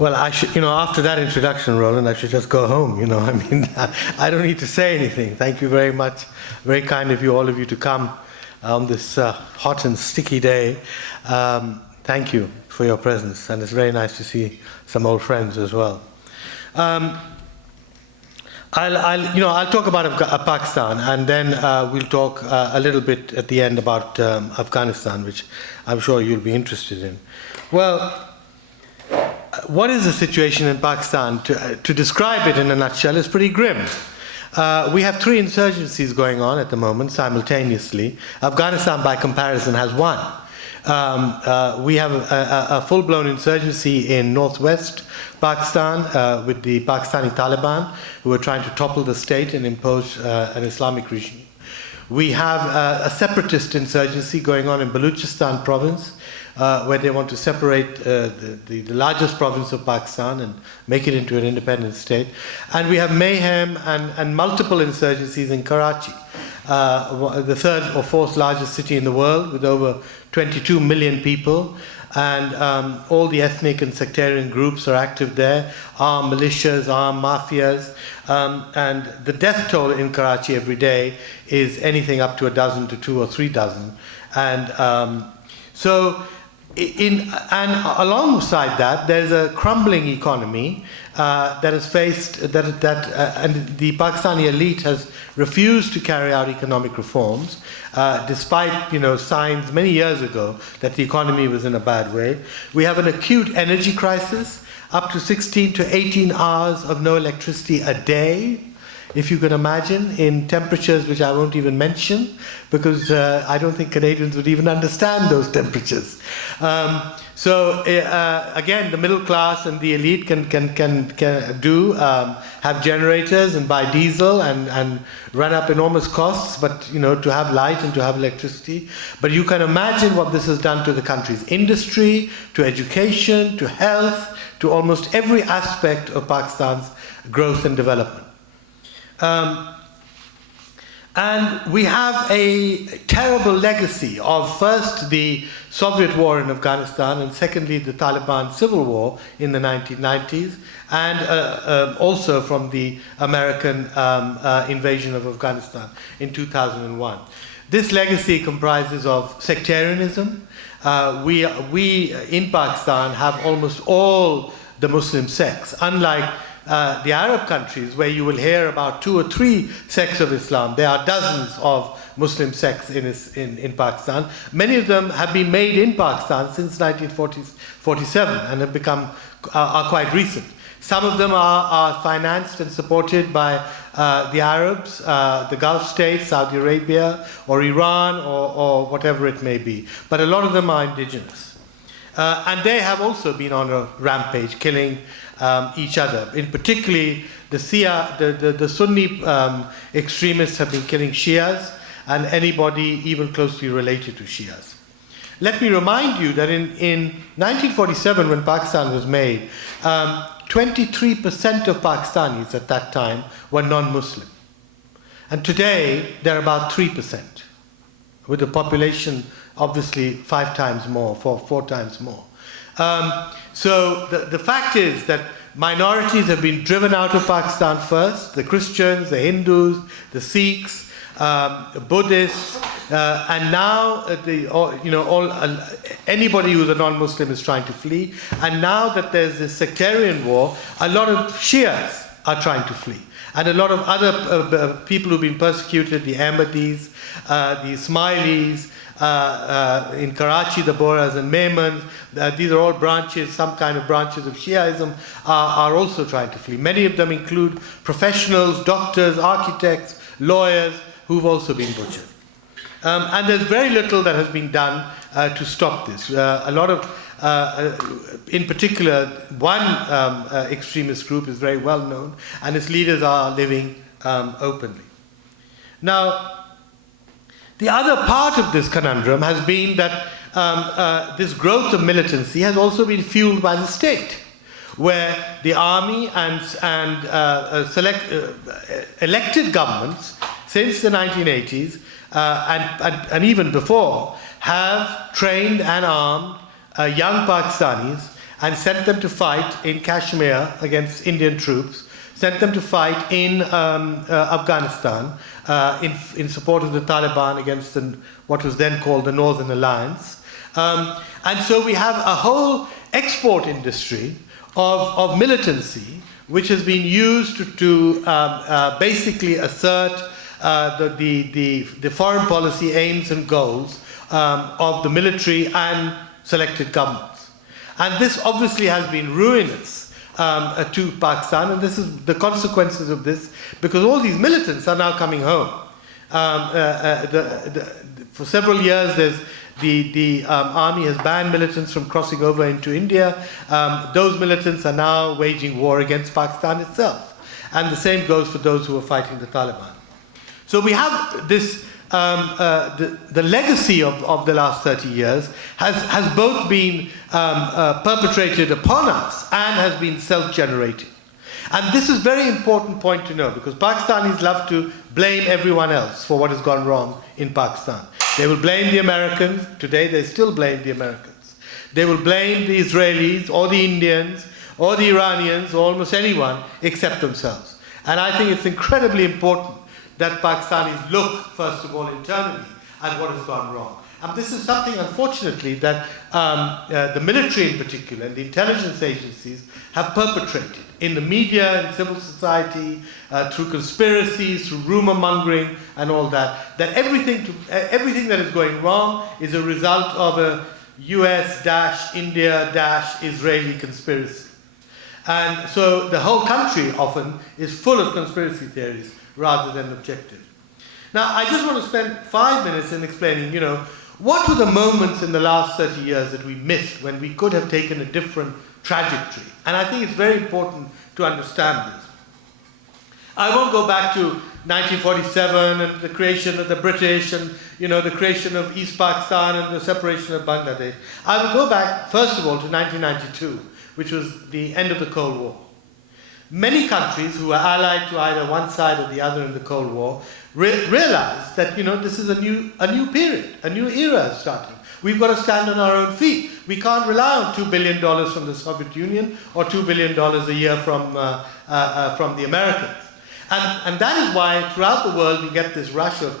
Well, I should, after that introduction, Roland, I should just go home. I mean, I don't need to say anything. Thank you very much. Very kind of you, all of you, to come on this hot and sticky day. Thank you for your presence, and it's very nice to see some old friends as well. I'll talk about Pakistan, and then we'll talk a little bit at the end about Afghanistan, which I'm sure you'll be interested in. Well, what is the situation in Pakistan? To describe it in a nutshell, is pretty grim. We have three insurgencies going on at the moment simultaneously. Afghanistan, by comparison, has one. We have a full-blown insurgency in northwest Pakistan with the Pakistani Taliban, who are trying to topple the state and impose an Islamic regime. We have a separatist insurgency going on in Balochistan province, where they want to separate the largest province of Pakistan and make it into an independent state. And we have mayhem and multiple insurgencies in Karachi, the third or fourth largest city in the world, with over 22 million people. And all the ethnic and sectarian groups are active there, armed militias, armed mafias. And the death toll in Karachi every day is anything up to a dozen to 2 or 3 dozen. And alongside that, there's a crumbling economy that has faced and the Pakistani elite has refused to carry out economic reforms, despite signs many years ago that the economy was in a bad way. We have an acute energy crisis, up to 16 to 18 hours of no electricity a day, if you can imagine, in temperatures which I won't even mention, because I don't think Canadians would even understand those temperatures. Again, the middle class and the elite can have generators and buy diesel and run up enormous costs, but to have light and to have electricity. But you can imagine what this has done to the country's industry, to education, to health, to almost every aspect of Pakistan's growth and development. And we have a terrible legacy of first the Soviet war in Afghanistan and secondly the Taliban civil war in the 1990s, and also from the American invasion of Afghanistan in 2001. This legacy comprises of sectarianism. We in Pakistan have almost all the Muslim sects, unlike the Arab countries, where you will hear about 2 or 3 sects of Islam. There are dozens of Muslim sects in Pakistan. Many of them have been made in Pakistan since 1947 and have are quite recent. Some of them are financed and supported by the Arabs, the Gulf states, Saudi Arabia, or Iran, or whatever it may be. But a lot of them are indigenous. And they have also been on a rampage, killing each other. In particularly, the Sunni extremists have been killing Shias and anybody even closely related to Shias. Let me remind you that in 1947, when Pakistan was made, 23% of Pakistanis at that time were non-Muslim. And today, they're about 3%, with a population obviously 5 times more, 4 times more. So the fact is that minorities have been driven out of Pakistan first: the Christians, the Hindus, the Sikhs, the Buddhists, and now anybody who's a non-Muslim is trying to flee. And now that there's this sectarian war, a lot of Shias are trying to flee, and a lot of other people who've been persecuted: the Ahmadis, the Ismailis. In Karachi, the Bohras and Memons, these are all branches, some kind of branches of Shiaism, are also trying to flee. Many of them include professionals, doctors, architects, lawyers, who've also been butchered. And there's very little that has been done to stop this. A lot of, in particular, one extremist group is very well known, and its leaders are living openly. Now, the other part of this conundrum has been that this growth of militancy has also been fueled by the state, where the army and elected governments since the 1980s and even before have trained and armed young Pakistanis and sent them to fight in Kashmir against Indian troops, sent them to fight in Afghanistan in support of the Taliban against what was then called the Northern Alliance. And so we have a whole export industry of militancy, which has been used to basically assert the foreign policy aims and goals of the military and selected governments. And this obviously has been ruinous to Pakistan, and this is the consequences of this, because all these militants are now coming home. For several years, the army has banned militants from crossing over into India. Those militants are now waging war against Pakistan itself. And the same goes for those who are fighting the Taliban. So we have this, the legacy of the last 30 years has both been perpetrated upon us and has been self-generated. And this is a very important point to know, because Pakistanis love to blame everyone else for what has gone wrong in Pakistan. They will blame the Americans. Today they still blame the Americans. They will blame the Israelis or the Indians or the Iranians or almost anyone except themselves. And I think it's incredibly important that Pakistanis look, first of all, internally at what has gone wrong. And this is something, unfortunately, that the military in particular and the intelligence agencies have perpetrated in the media and civil society, through conspiracies, through rumor mongering and all that, that everything that is going wrong is a result of a US-India-Israeli conspiracy. And so the whole country often is full of conspiracy theories rather than objective. Now, I just want to spend 5 minutes in explaining, what were the moments in the last 30 years that we missed when we could have taken a different trajectory? And I think it's very important to understand this. I won't go back to 1947 and the creation of the British and the creation of East Pakistan and the separation of Bangladesh. I will go back, first of all, to 1992, which was the end of the Cold War. Many countries who were allied to either one side or the other in the Cold War realized that this is a new period, a new era is starting. We've got to stand on our own feet. We can't rely on $2 billion from the Soviet Union or $2 billion a year from the Americans. And that is why throughout the world you get this rush of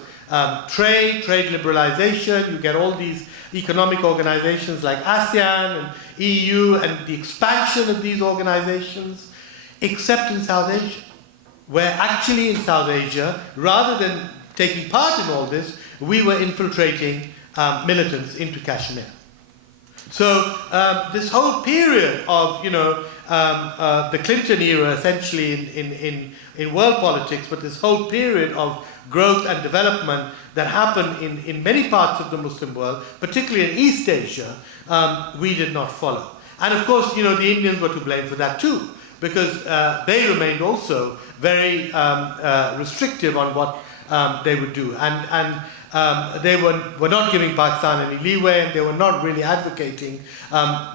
trade liberalization. You get all these economic organizations like ASEAN and EU and the expansion of these organizations, except in South Asia, where actually in South Asia, rather than taking part in all this, we were infiltrating militants into Kashmir. So this whole period of, the Clinton era, essentially in world politics, but this whole period of growth and development that happened in many parts of the Muslim world, particularly in East Asia, we did not follow. And of course, the Indians were to blame for that too, because they remained also very restrictive on what they would do. And they were not giving Pakistan any leeway, and they were not really advocating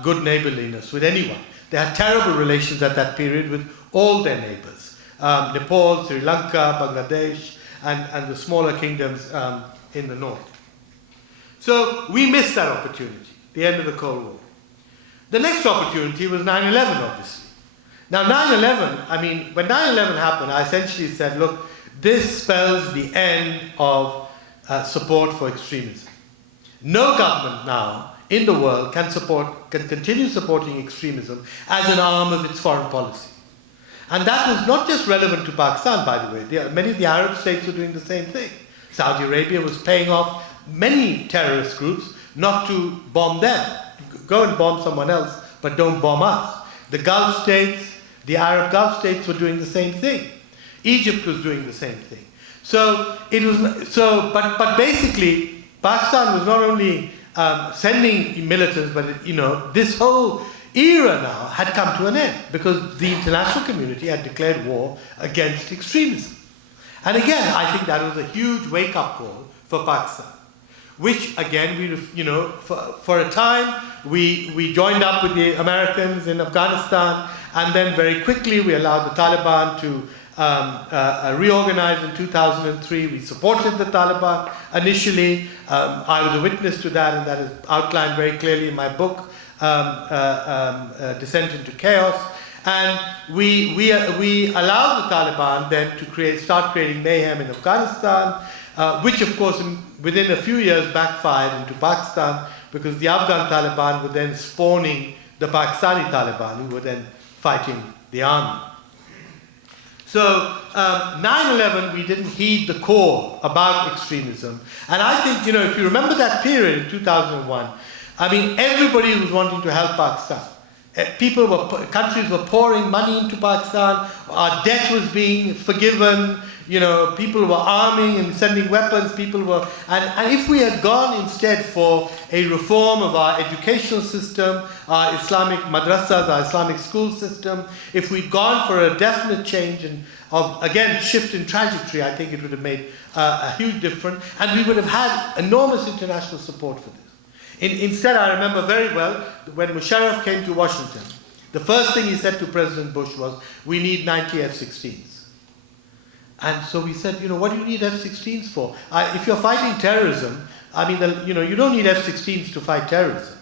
good neighborliness with anyone. They had terrible relations at that period with all their neighbors, Nepal, Sri Lanka, Bangladesh, and the smaller kingdoms in the north. So we missed that opportunity, the end of the Cold War. The next opportunity was 9/11, obviously. Now 9/11, when 9/11 happened, I essentially said, look, this spells the end of support for extremism. No government now in the world can continue supporting extremism as an arm of its foreign policy. And that was not just relevant to Pakistan, by the way. Many of the Arab states were doing the same thing. Saudi Arabia was paying off many terrorist groups not to bomb them. Go and bomb someone else, but don't bomb us. The Gulf states, the Arab Gulf states were doing the same thing. Egypt was doing the same thing. But basically, Pakistan was not only sending militants, but this whole era now had come to an end because the international community had declared war against extremism. And again, I think that was a huge wake-up call for Pakistan, which again, for a time, we joined up with the Americans in Afghanistan, and then very quickly we allowed the Taliban to reorganized in 2003. We supported the Taliban initially. I was a witness to that, and that is outlined very clearly in my book, descent into chaos. And we allowed the Taliban then to start creating mayhem in Afghanistan, which of course within a few years backfired into Pakistan, because the Afghan Taliban were then spawning the Pakistani Taliban, who were then fighting the army. So 9/11, we didn't heed the call about extremism. And I think, if you remember that period in 2001, I mean, everybody was wanting to help Pakistan. Countries were pouring money into Pakistan, our debt was being forgiven, people were arming and sending weapons, and if we had gone instead for a reform of our educational system, our Islamic madrasas, our Islamic school system, if we'd gone for a definite change shift in trajectory, I think it would have made a huge difference, and we would have had enormous international support for this. Instead, I remember very well when Musharraf came to Washington, the first thing he said to President Bush was, we need 90 F-16s. And so we said, what do you need F-16s for? If you're fighting terrorism, I mean, you don't need F-16s to fight terrorism.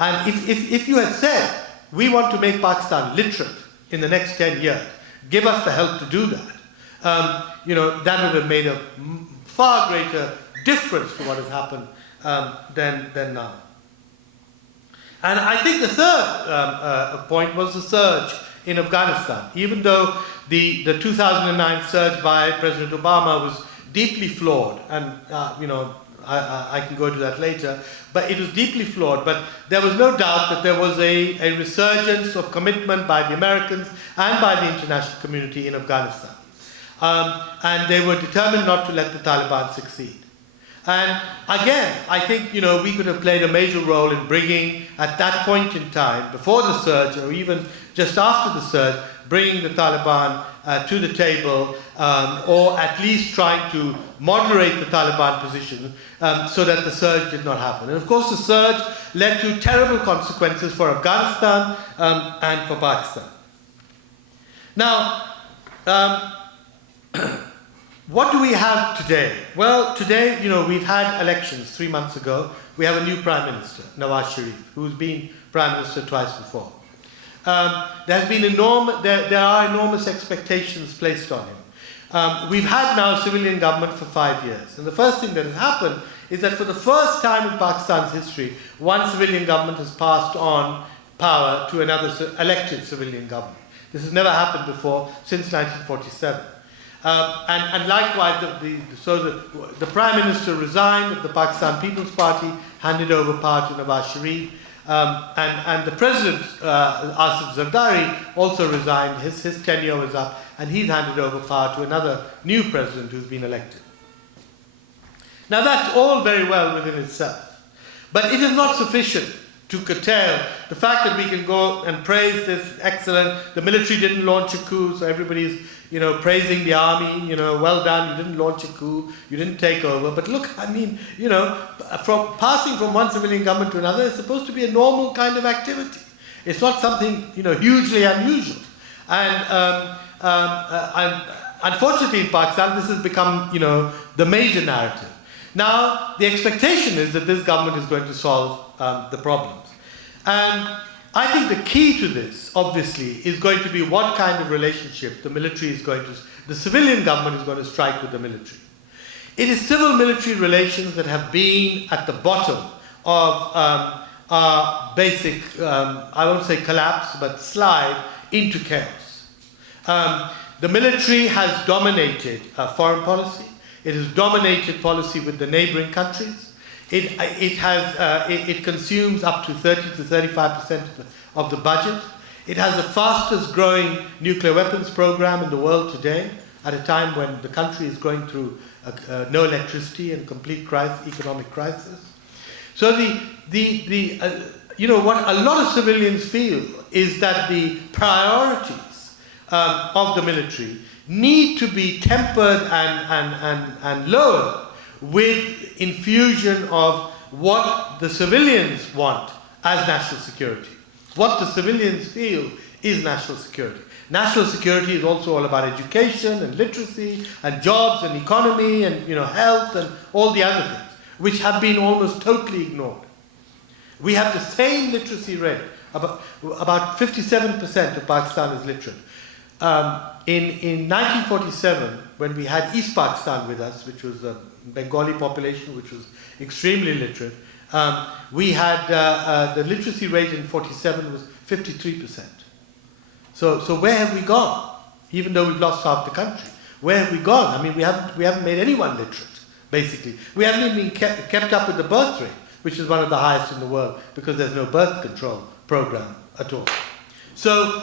And if you had said, we want to make Pakistan literate in the next 10 years, give us the help to do that, that would have made a far greater difference to what has happened than now. And I think the third point was the surge in Afghanistan. Even though the 2009 surge by President Obama was deeply flawed, and I can go to that later, but it was deeply flawed, but there was no doubt that there was a resurgence of commitment by the Americans and by the international community in Afghanistan. And they were determined not to let the Taliban succeed. And again, I think, we could have played a major role in bringing, at that point in time, before the surge, or even just after the surge, bringing the Taliban to the table, or at least trying to moderate the Taliban position so that the surge did not happen. And of course, the surge led to terrible consequences for Afghanistan and for Pakistan. Now, what do we have today? Well, today, we've had elections 3 months ago. We have a new Prime Minister, Nawaz Sharif, who's been Prime Minister twice before. There are enormous expectations placed on him. We've had now a civilian government for 5 years. And the first thing that has happened is that for the first time in Pakistan's history, one civilian government has passed on power to another elected civilian government. This has never happened before since 1947. And likewise, the Prime Minister resigned, the Pakistan People's Party handed over power to Nawaz Sharif, and the President, Asif Zardari, also resigned. His tenure was up, and he's handed over power to another new president who's been elected. Now that's all very well within itself, but it is not sufficient to curtail the fact that we can go and praise this excellent, the military didn't launch a coup, so everybody's praising the army, well done, you didn't launch a coup, you didn't take over. But look, I mean, from passing from one civilian government to another is supposed to be a normal kind of activity. It's not something, hugely unusual. And unfortunately in Pakistan, this has become, the major narrative. Now, the expectation is that this government is going to solve the problems. And I think the key to this, obviously, is going to be what kind of relationship the civilian government is going to strike with the military. It is civil-military relations that have been at the bottom of our basic, I won't say collapse, but slide into chaos. The military has dominated foreign policy. It has dominated policy with the neighboring countries. It consumes up to 30 to 35% of the budget. It has the fastest growing nuclear weapons program in the world today, at a time when the country is going through no electricity and complete economic crisis. So what a lot of civilians feel is that the priorities of the military need to be tempered and lowered with infusion of what the civilians want as national security. What the civilians feel is national security. National security is also all about education and literacy and jobs and economy and health and all the other things, which have been almost totally ignored. We have the same literacy rate. About 57% of Pakistan is literate. In 1947, when we had East Pakistan with us, which was a Bengali population which was extremely literate, we had the literacy rate in 47 was 53%. So where have we gone? Even though we've lost half the country, where have we gone? I mean, we haven't made anyone literate, basically. We haven't even been kept up with the birth rate, which is one of the highest in the world, because there's no birth control program at all. So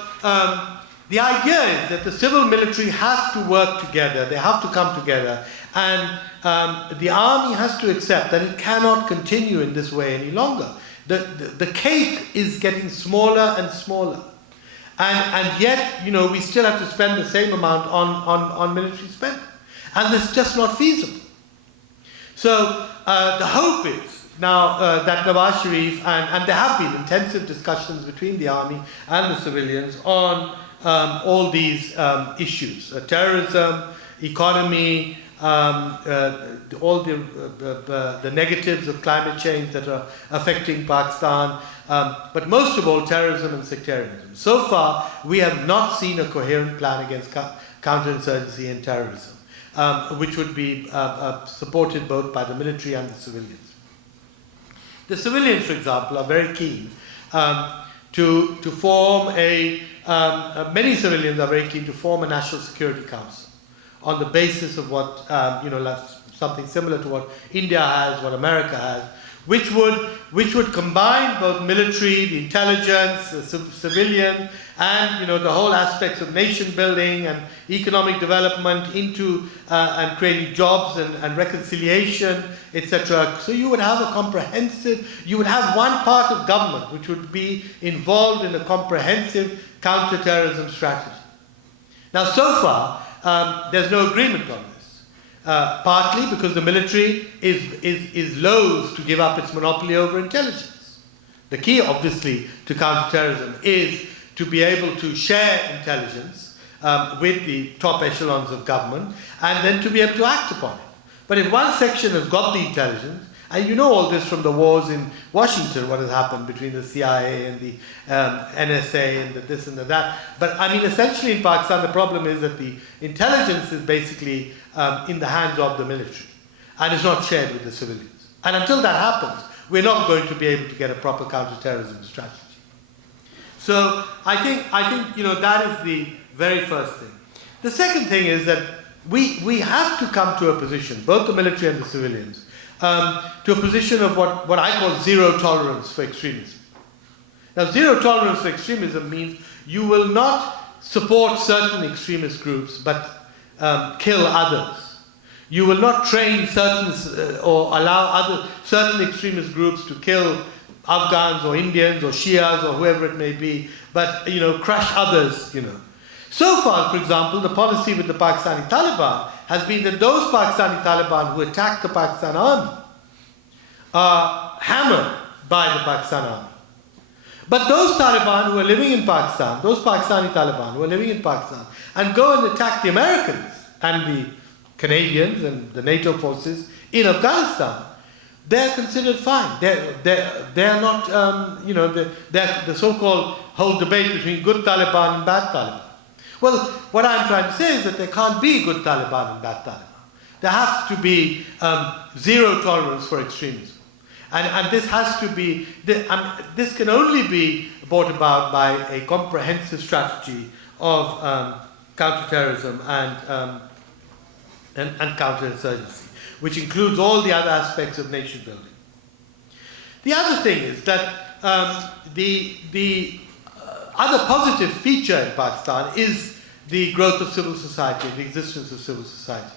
the idea is that the civil military has to work together, they have to come together, and the army has to accept that it cannot continue in this way any longer. The cake is getting smaller and smaller. And yet, you know, we still have to spend the same amount on military spending. And it's just not feasible. So the hope is now that Nawaz Sharif, and there have been intensive discussions between the army and the civilians on all these issues, terrorism, economy, all the negatives of climate change that are affecting Pakistan, but most of all terrorism and sectarianism. So far, we have not seen a coherent plan against counterinsurgency and terrorism, which would be supported both by the military and the civilians. The civilians, for example, are very keen to form many civilians are very keen to form a National Security Council on the basis of what, something similar to what India has, what America has, which would combine both military, the intelligence, the civilian, and the whole aspects of nation building and economic development into and creating jobs and reconciliation, etc. So you would have a comprehensive, you would have one part of government which would be involved in a comprehensive counter-terrorism strategy. Now, so far, there's no agreement on this. Partly because the military is loath to give up its monopoly over intelligence. The key, obviously, to counter-terrorism is to be able to share intelligence with the top echelons of government, and then to be able to act upon it. But if one section has got the intelligence, and you know all this from the wars in Washington, what has happened between the CIA and the NSA and the this and the that. But I mean, essentially in Pakistan, the problem is that the intelligence is basically in the hands of the military and is not shared with the civilians. And until that happens, we're not going to be able to get a proper counter-terrorism strategy. So I think that is the very first thing. The second thing is that we have to come to a position, both the military and the civilians, to a position of what I call zero tolerance for extremism. Now, zero tolerance for extremism means you will not support certain extremist groups but kill others. You will not train certain or allow certain extremist groups to kill Afghans or Indians or Shias or whoever it may be, but crush others. So far, for example, the policy with the Pakistani Taliban has been that those Pakistani Taliban who attack the Pakistan army are hammered by the Pakistan army. But those Taliban who are living in Pakistan, those Pakistani Taliban who are living in Pakistan and go and attack the Americans and the Canadians and the NATO forces in Afghanistan, they're considered fine. They're not, they're the so-called whole debate between good Taliban and bad Taliban. Well, what I'm trying to say is that there can't be good Taliban and bad Taliban. There has to be zero tolerance for extremism. And this has to be, this can only be brought about by a comprehensive strategy of counterterrorism and counterinsurgency, which includes all the other aspects of nation building. The other thing is that the other positive feature in Pakistan is the growth of civil society, the existence of civil society.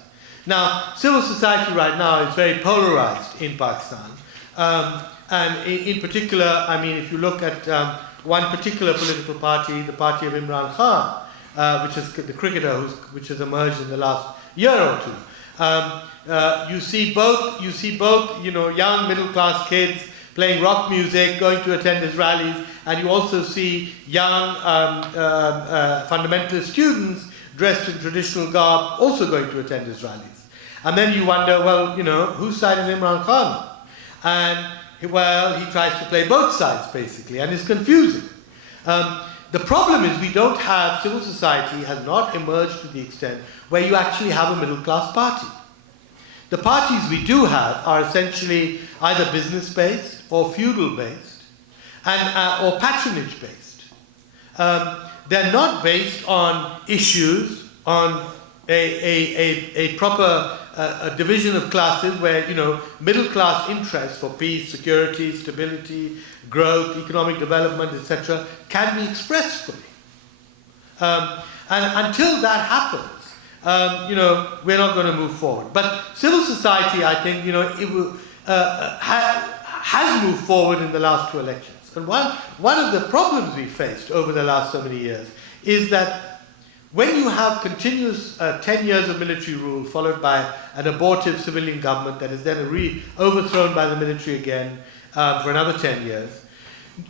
Now, civil society right now is very polarized in Pakistan. And in particular, I mean, if you look at one particular political party, the party of Imran Khan, which is the cricketer which has emerged in the last year or two, you see both young middle-class kids playing rock music, going to attend his rallies, and you also see young fundamentalist students dressed in traditional garb also going to attend his rallies. And then you wonder, well, whose side is Imran Khan? And Well, he tries to play both sides, basically, and it's confusing. The problem is we don't have, civil society has not emerged to the extent where you actually have a middle-class party. The parties we do have are essentially either business-based or feudal-based and or patronage-based. They're not based on issues, on a proper division of classes where, middle-class interests for peace, security, stability, growth, economic development, etc., can be expressed fully. And until that happens, we're not going to move forward. But civil society, I think, it will, has moved forward in the last 2 elections. And one of the problems we faced over the last so many years is that when you have continuous 10 years of military rule followed by an abortive civilian government that is then overthrown by the military again for another 10 years,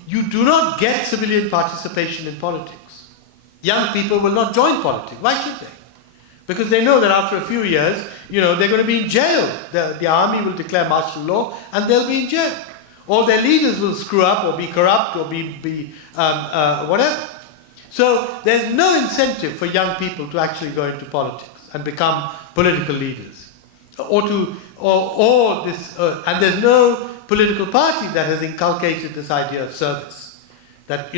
you do not get civilian participation in politics. Young people will not join politics. Why should they? Because they know that after a few years, they're going to be in jail. The army will declare martial law and they'll be in jail. Or their leaders will screw up or be corrupt or be whatever. So there's no incentive for young people to actually go into politics and become political leaders. And there's no political party that has inculcated this idea of service. That,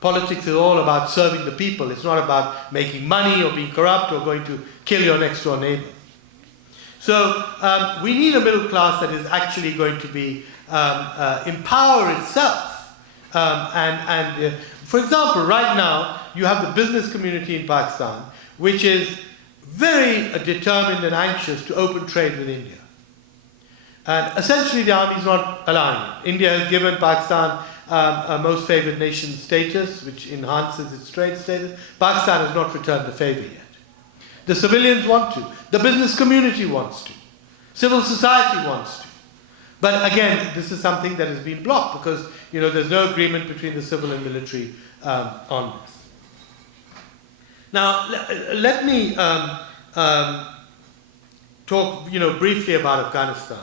politics is all about serving the people. It's not about making money or being corrupt or going to kill your next door neighbor. So we need a middle class that is actually going to be empower itself. For example, right now you have the business community in Pakistan, which is very determined and anxious to open trade with India. And essentially the army is not allowing it. India has given Pakistan a most favored nation status, which enhances its trade status. Pakistan has not returned the favor yet. The civilians want to. The business community wants to. Civil society wants to. But again, this is something that has been blocked because, there's no agreement between the civil and military on this. Now, let me talk, briefly about Afghanistan.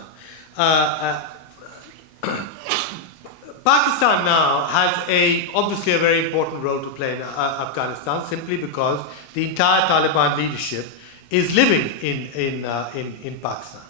Pakistan now has obviously a very important role to play in Afghanistan, simply because the entire Taliban leadership is living in Pakistan.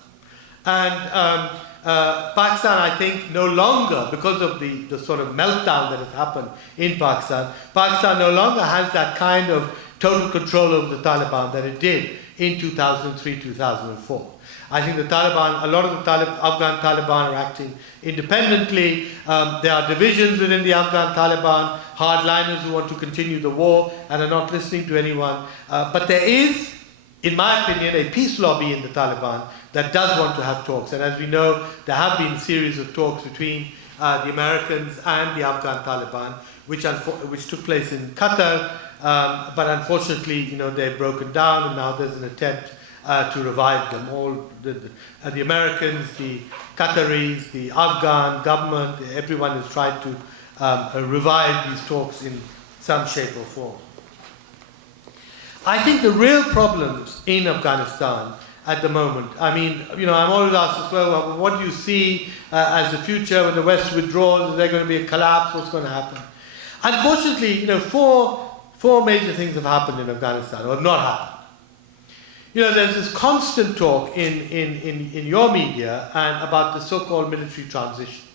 And Pakistan, I think, no longer, because of the sort of meltdown that has happened in Pakistan, Pakistan no longer has that kind of total control over the Taliban that it did in 2003, 2004. I think the Taliban, a lot of the Afghan Taliban are acting independently. There are divisions within the Afghan Taliban, hardliners who want to continue the war and are not listening to anyone. But there is, in my opinion, a peace lobby in the Taliban that does want to have talks. And as we know, there have been a series of talks between the Americans and the Afghan Taliban, which took place in Qatar. But unfortunately, they've broken down, and now there's an attempt to revive them. All the Americans, the Qataris, the Afghan government, everyone has tried to revive these talks in some shape or form. I think the real problems in Afghanistan at the moment, I'm always asked as well, what do you see as the future when the West withdraws? Is there going to be a collapse? What's going to happen? Unfortunately, four major things have happened in Afghanistan, or have not happened. There's this constant talk in your media and about the so-called military transition.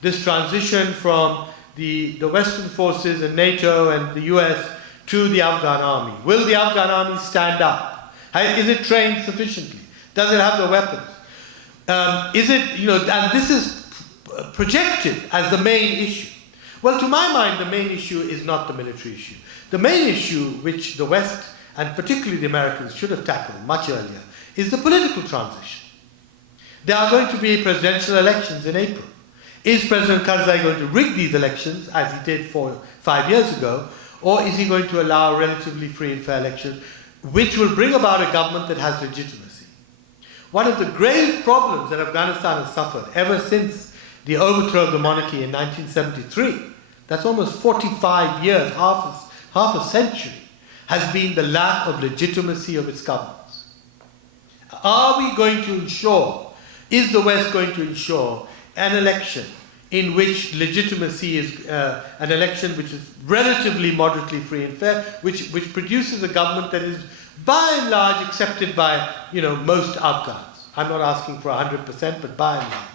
This transition from the Western forces and NATO and the US to the Afghan army. Will the Afghan army stand up? Is it trained sufficiently? Does it have the weapons? And this is projected as the main issue. Well, to my mind, the main issue is not the military issue. The main issue, which the West, and particularly the Americans, should have tackled much earlier, is the political transition. There are going to be presidential elections in April. Is President Karzai going to rig these elections, as he did 5 years ago, or is he going to allow relatively free and fair elections, which will bring about a government that has legitimacy? One of the grave problems that Afghanistan has suffered ever since the overthrow of the monarchy in 1973, that's almost 45 years, half a century, has been the lack of legitimacy of its governments. Are we going to ensure, is the West going to ensure an election in which legitimacy is an election which is relatively moderately free and fair, which produces a government that is by and large accepted by most Afghans. I'm not asking for 100%, but by and large.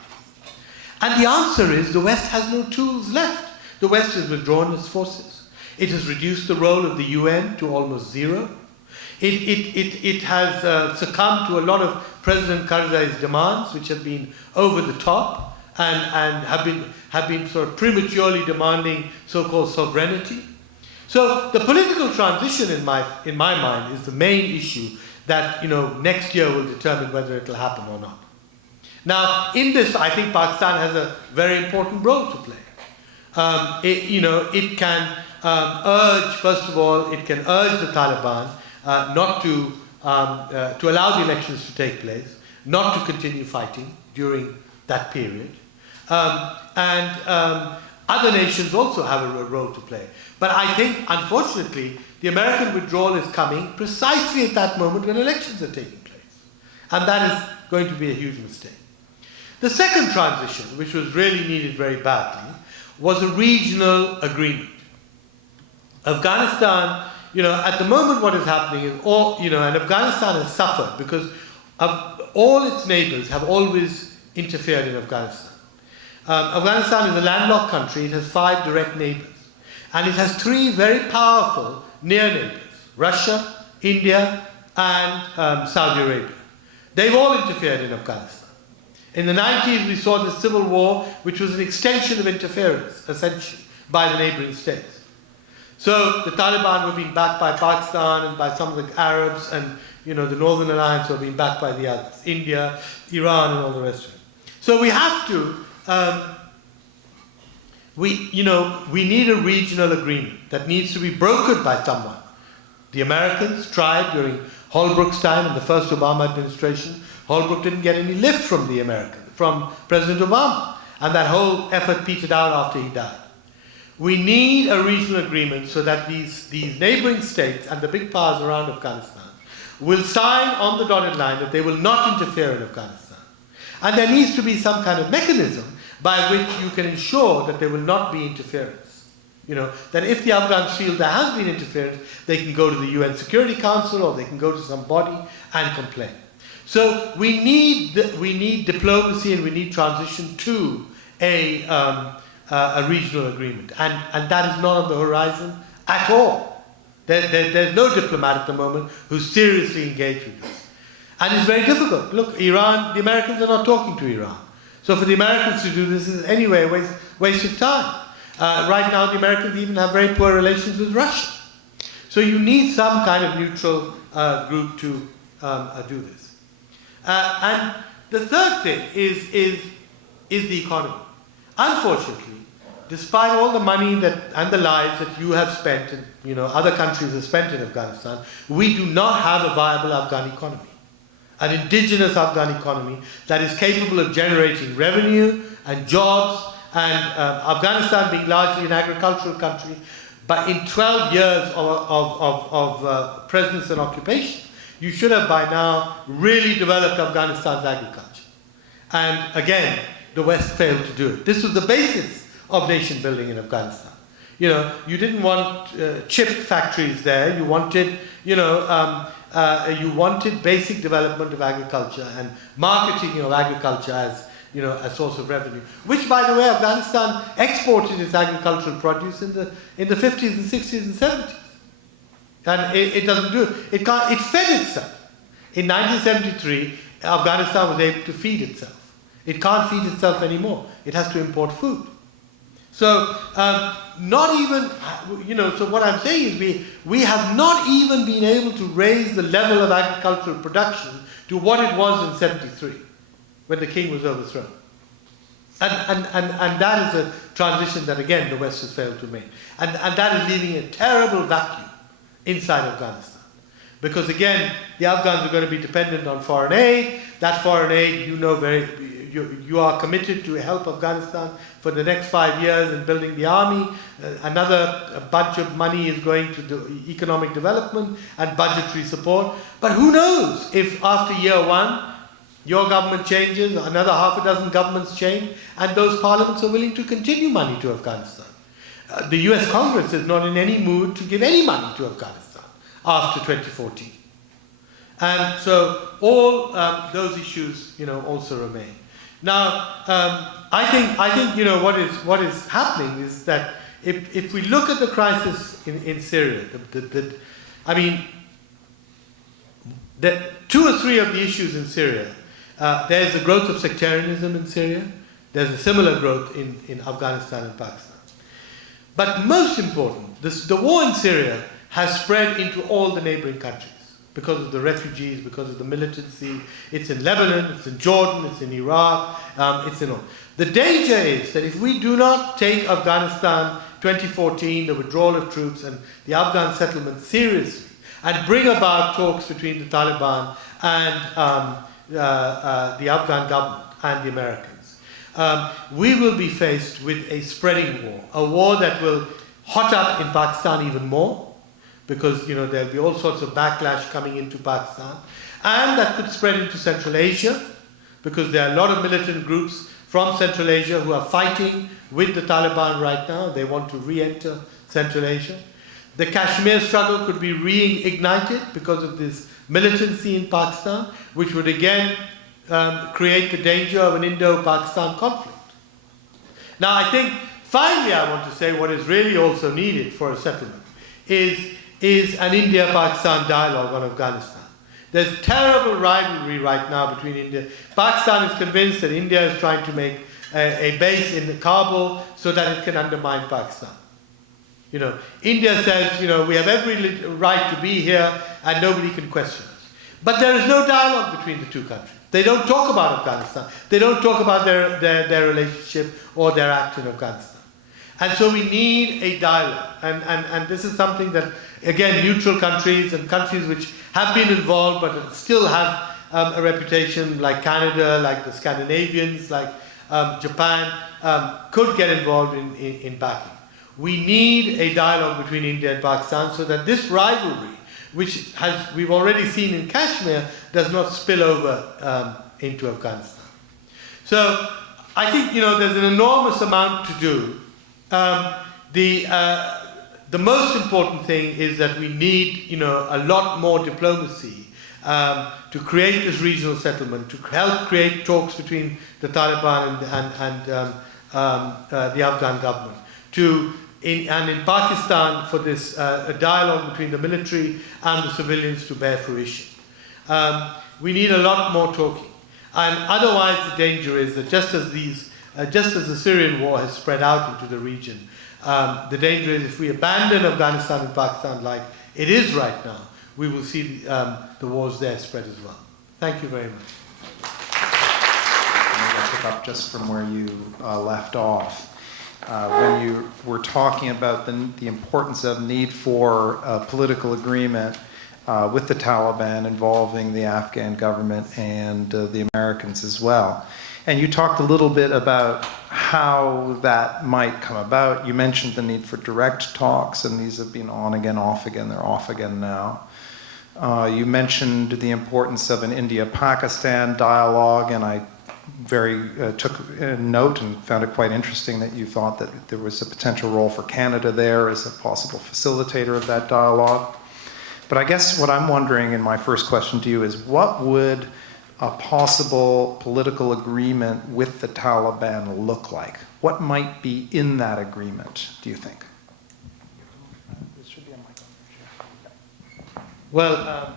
And the answer is the West has no tools left. The West has withdrawn its forces. It has reduced the role of the UN to almost zero. It has succumbed to a lot of President Karzai's demands, which have been over the top and have been sort of prematurely demanding so-called sovereignty. So the political transition, in my mind, is the main issue that next year will determine whether it will happen or not. Now, in this, I think Pakistan has a very important role to play. It can urge, first of all, it can urge the Taliban not to allow the elections to take place, not to continue fighting during that period. Other nations also have a role to play. But I think, unfortunately, the American withdrawal is coming precisely at that moment when elections are taking place. And that is going to be a huge mistake. The second transition, which was really needed very badly, was a regional agreement. Afghanistan, at the moment what is happening is and Afghanistan has suffered because all its neighbors have always interfered in Afghanistan. Afghanistan is a landlocked country. It has 5 direct neighbors. And it has 3 very powerful near neighbors, Russia, India, and Saudi Arabia. They've all interfered in Afghanistan. In the 90s, we saw the civil war, which was an extension of interference, essentially, by the neighboring states. So the Taliban were being backed by Pakistan and by some of the Arabs, and the Northern Alliance were being backed by the others, India, Iran, and all the rest of it. So we have to, we need a regional agreement that needs to be brokered by someone. The Americans tried during Holbrooke's time in the first Obama administration. Holbrooke didn't get any lift from from President Obama, and that whole effort petered out after he died. We need a regional agreement so that these neighboring states and the big powers around Afghanistan will sign on the dotted line that they will not interfere in Afghanistan. And there needs to be some kind of mechanism by which you can ensure that there will not be interference. That if the Afghans feel there has been interference, they can go to the UN Security Council or they can go to some body and complain. So we need diplomacy and we need transition to a regional agreement. And that is not on the horizon at all. There's no diplomat at the moment who's seriously engaged with this. And it's very difficult. Look, Iran, the Americans are not talking to Iran. So for the Americans to do this is anyway a waste of time. Right now, the Americans even have very poor relations with Russia. So you need some kind of neutral group to do this. And the third thing is the economy. Unfortunately, despite all the money and the lives that you have spent and other countries have spent in Afghanistan, we do not have a viable Afghan economy. An indigenous Afghan economy that is capable of generating revenue and jobs, and Afghanistan being largely an agricultural country, but in 12 years of presence and occupation, you should have by now really developed Afghanistan's agriculture. And again, the West failed to do it. This was the basis of nation building in Afghanistan. You didn't want chip factories there. You wanted, you wanted basic development of agriculture and marketing of agriculture as a source of revenue. Which, by the way, Afghanistan exported its agricultural produce in the 50s and 60s and 70s. And it doesn't do it. It fed itself. In 1973, Afghanistan was able to feed itself. It can't feed itself anymore. It has to import food. So, not even, so what I'm saying is we have not even been able to raise the level of agricultural production to what it was in 73, when the king was overthrown. And that is a transition that, again, the West has failed to make. And that is leaving a terrible vacuum inside Afghanistan. Because, again, the Afghans are going to be dependent on foreign aid. That foreign aid, you are committed to help Afghanistan for the next 5 years in building the army. Another bunch of money is going to do economic development and budgetary support. But who knows if after year 1, your government changes, another half a dozen governments change, and those parliaments are willing to continue money to Afghanistan. The US Congress is not in any mood to give any money to Afghanistan after 2014. And so all those issues, also remain. Now, I think what is happening is that if we look at the crisis in Syria, the two or three of the issues in Syria, there's the growth of sectarianism in Syria. There's a similar growth in Afghanistan and Pakistan. But most important, the war in Syria has spread into all the neighboring countries because of the refugees, because of the militancy. It's in Lebanon, it's in Jordan, it's in Iraq, it's in all. The danger is that if we do not take Afghanistan 2014, the withdrawal of troops and the Afghan settlement seriously, and bring about talks between the Taliban and the Afghan government and the Americans, we will be faced with a spreading war, a war that will hot up in Pakistan even more, because there'll be all sorts of backlash coming into Pakistan, and that could spread into Central Asia, because there are a lot of militant groups from Central Asia who are fighting with the Taliban right now. They want to re-enter Central Asia. The Kashmir struggle could be reignited because of this militancy in Pakistan, which would again create the danger of an Indo-Pakistan conflict. Now, I think, finally, I want to say what is really also needed for a settlement is an India-Pakistan dialogue on Afghanistan. There's terrible rivalry right now between India. Pakistan is convinced that India is trying to make a base in Kabul so that it can undermine Pakistan. India says, we have every right to be here and nobody can question us. But there is no dialogue between the two countries. They don't talk about Afghanistan. They don't talk about their relationship or their act in Afghanistan. And so we need a dialogue. And this is something that, again, neutral countries and countries which have been involved but still have a reputation, like Canada, like the Scandinavians, like Japan, could get involved in backing. We need a dialogue between India and Pakistan so that this rivalry, which we've already seen in Kashmir, does not spill over into Afghanistan. So I think there's an enormous amount to do. The most important thing is that we need a lot more diplomacy to create this regional settlement, to help create talks between the Taliban and the Afghan government, and in Pakistan for this dialogue between the military and the civilians to bear fruition. We need a lot more talking, and otherwise the danger is that just as the Syrian war has spread out into the region, the danger is if we abandon Afghanistan and Pakistan like it is right now, we will see the wars there spread as well. Thank you very much. I'm going to pick up just from where you left off. When you were talking about the importance of need for political agreement with the Taliban involving the Afghan government and the Americans as well. And you talked a little bit about how that might come about. You mentioned the need for direct talks, and these have been on again, off again, they're off again now. You mentioned the importance of an India-Pakistan dialogue, and I took note and found it quite interesting that you thought that there was a potential role for Canada there as a possible facilitator of that dialogue. But I guess what I'm wondering in my first question to you is, what would a possible political agreement with the Taliban look like? What might be in that agreement, do you think? This should be a microphone. Well,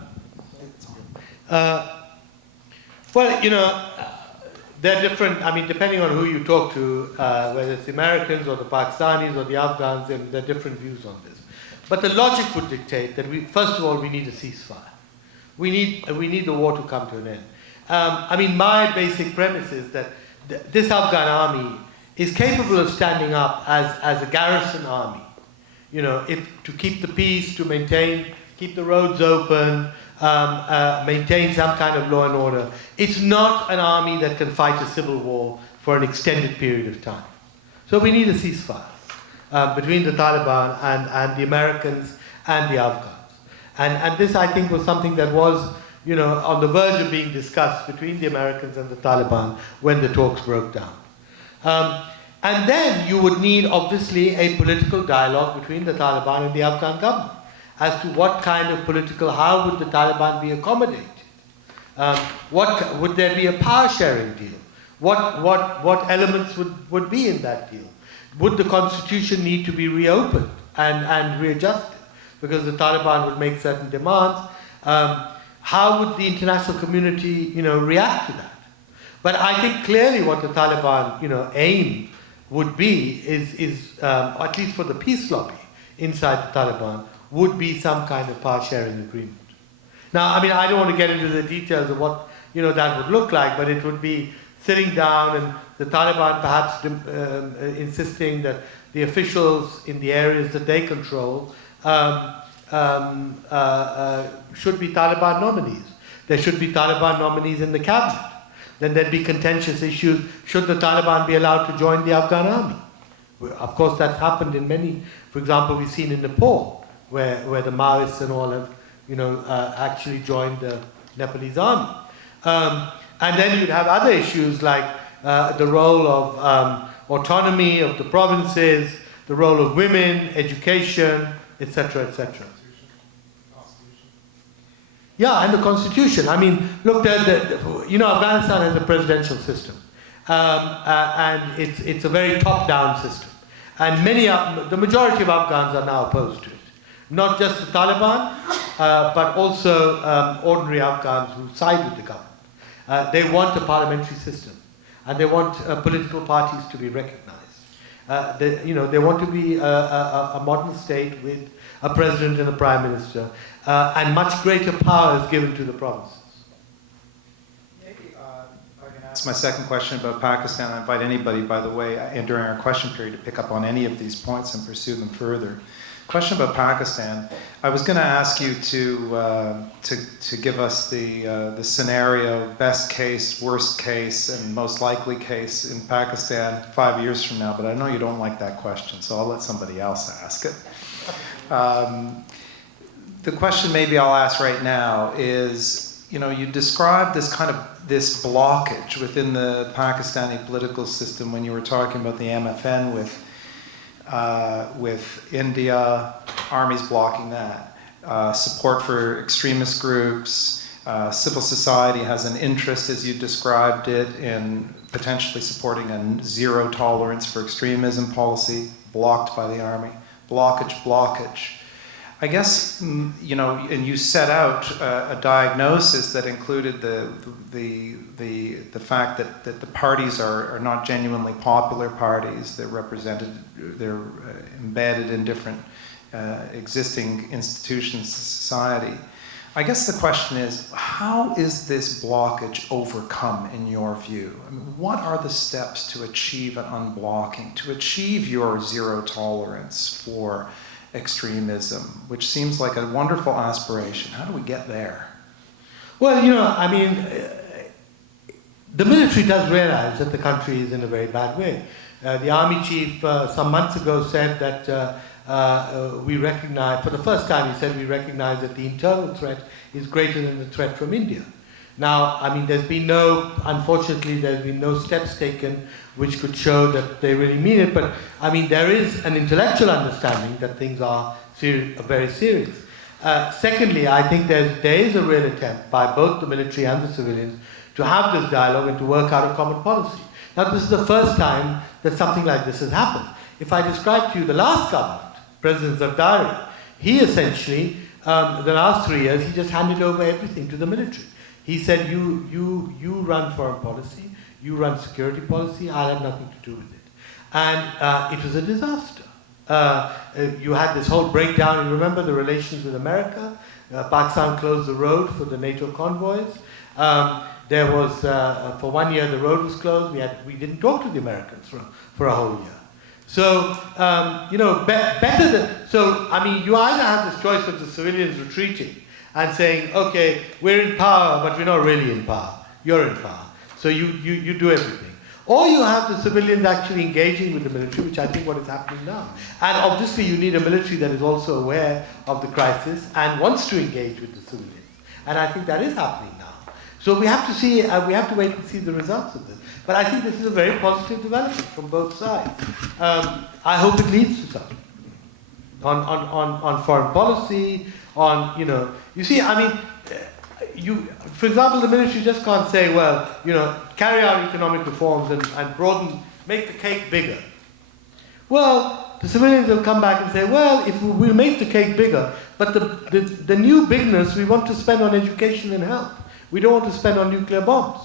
they're different, depending on who you talk to, whether it's the Americans or the Pakistanis or the Afghans, there are different views on this. But the logic would dictate that first of all, we need a ceasefire. We need the war to come to an end. My basic premise is that this Afghan army is capable of standing up as a garrison army, to keep the peace, to keep the roads open, maintain some kind of law and order. It's not an army that can fight a civil war for an extended period of time. So we need a ceasefire between the Taliban and the Americans and the Afghans. And this, I think, was something that was on the verge of being discussed between the Americans and the Taliban when the talks broke down. And then you would need, obviously, a political dialogue between the Taliban and the Afghan government as to what kind of how would the Taliban be accommodated? Would there be a power sharing deal? What elements would be in that deal? Would the constitution need to be reopened and readjusted? Because the Taliban would make certain demands. How would the international community, react to that? But I think clearly what the Taliban, aim would be is at least for the peace lobby inside the Taliban, would be some kind of power sharing agreement. Now, I mean, I don't want to get into the details of what that would look like, but it would be sitting down and the Taliban perhaps insisting that the officials in the areas that they control should be Taliban nominees. There should be Taliban nominees in the cabinet. Then there'd be contentious issues. Should the Taliban be allowed to join the Afghan army? Of course, that's happened in many. For example, we've seen in Nepal, where the Maoists and all have, actually joined the Nepalese army. And then you'd have other issues like the role of autonomy of the provinces, the role of women, education, etc., etc. Yeah, and the constitution. I mean, look, Afghanistan has a presidential system, and it's a very top-down system. And the majority of Afghans are now opposed to it. Not just the Taliban, but also ordinary Afghans who side with the government. They want a parliamentary system, and they want political parties to be recognized. They want to be a modern state with a president and a prime minister, and much greater powers given to the provinces. Maybe I can ask my second question about Pakistan. I invite anybody, by the way, during our question period to pick up on any of these points and pursue them further. Question about Pakistan. I was going to ask you to give us the scenario, best case, worst case, and most likely case in Pakistan 5 years from now, but I know you don't like that question, so I'll let somebody else ask it. The question maybe I'll ask right now is, you described this blockage within the Pakistani political system when you were talking about the MFN with India, armies blocking that, support for extremist groups, civil society has an interest, as you described it, in potentially supporting a zero tolerance for extremism policy, blocked by the army, blockage. I guess, and you set out a diagnosis that included the fact that the parties are not genuinely popular parties. They're embedded in different existing institutions of society. I guess the question is, how is this blockage overcome in your view? I mean, what are the steps to achieve an unblocking, to achieve your zero tolerance for extremism, which seems like a wonderful aspiration? How do we get there? Well, the military does realize that the country is in a very bad way. The army chief some months ago said that we recognize, for the first time he said, we recognize that the internal threat is greater than the threat from India. Now, unfortunately, there's been no steps taken which could show that they really mean it, but there is an intellectual understanding that things are very serious. Secondly, I think there is a real attempt by both the military and the civilians to have this dialogue and to work out a common policy. Now, this is the first time that something like this has happened. If I describe to you the last government, President Zardari, he essentially, the last 3 years, he just handed over everything to the military. He said, you run foreign policy, you run security policy, I'll have nothing to do with it. And it was a disaster. You had this whole breakdown. You remember the relations with America? Pakistan closed the road for the NATO convoys. There was, for 1 year, the road was closed. We didn't talk to the Americans for a whole year. So, you either have this choice of the civilians retreating and saying, okay, we're in power, but we're not really in power. You're in power. So you do everything. Or you have the civilians actually engaging with the military, which I think what is happening now. And obviously you need a military that is also aware of the crisis and wants to engage with the civilians. And I think that is happening now. So we have to see, we have to wait and see the results of this. But I think this is a very positive development from both sides. I hope it leads to something. On foreign policy, on, you see, I mean, for example, the military just can't say, well, carry out economic reforms and broaden, make the cake bigger. Well, the civilians will come back and say, well, if we'll make the cake bigger, but the new bigness we want to spend on education and health. We don't want to spend on nuclear bombs.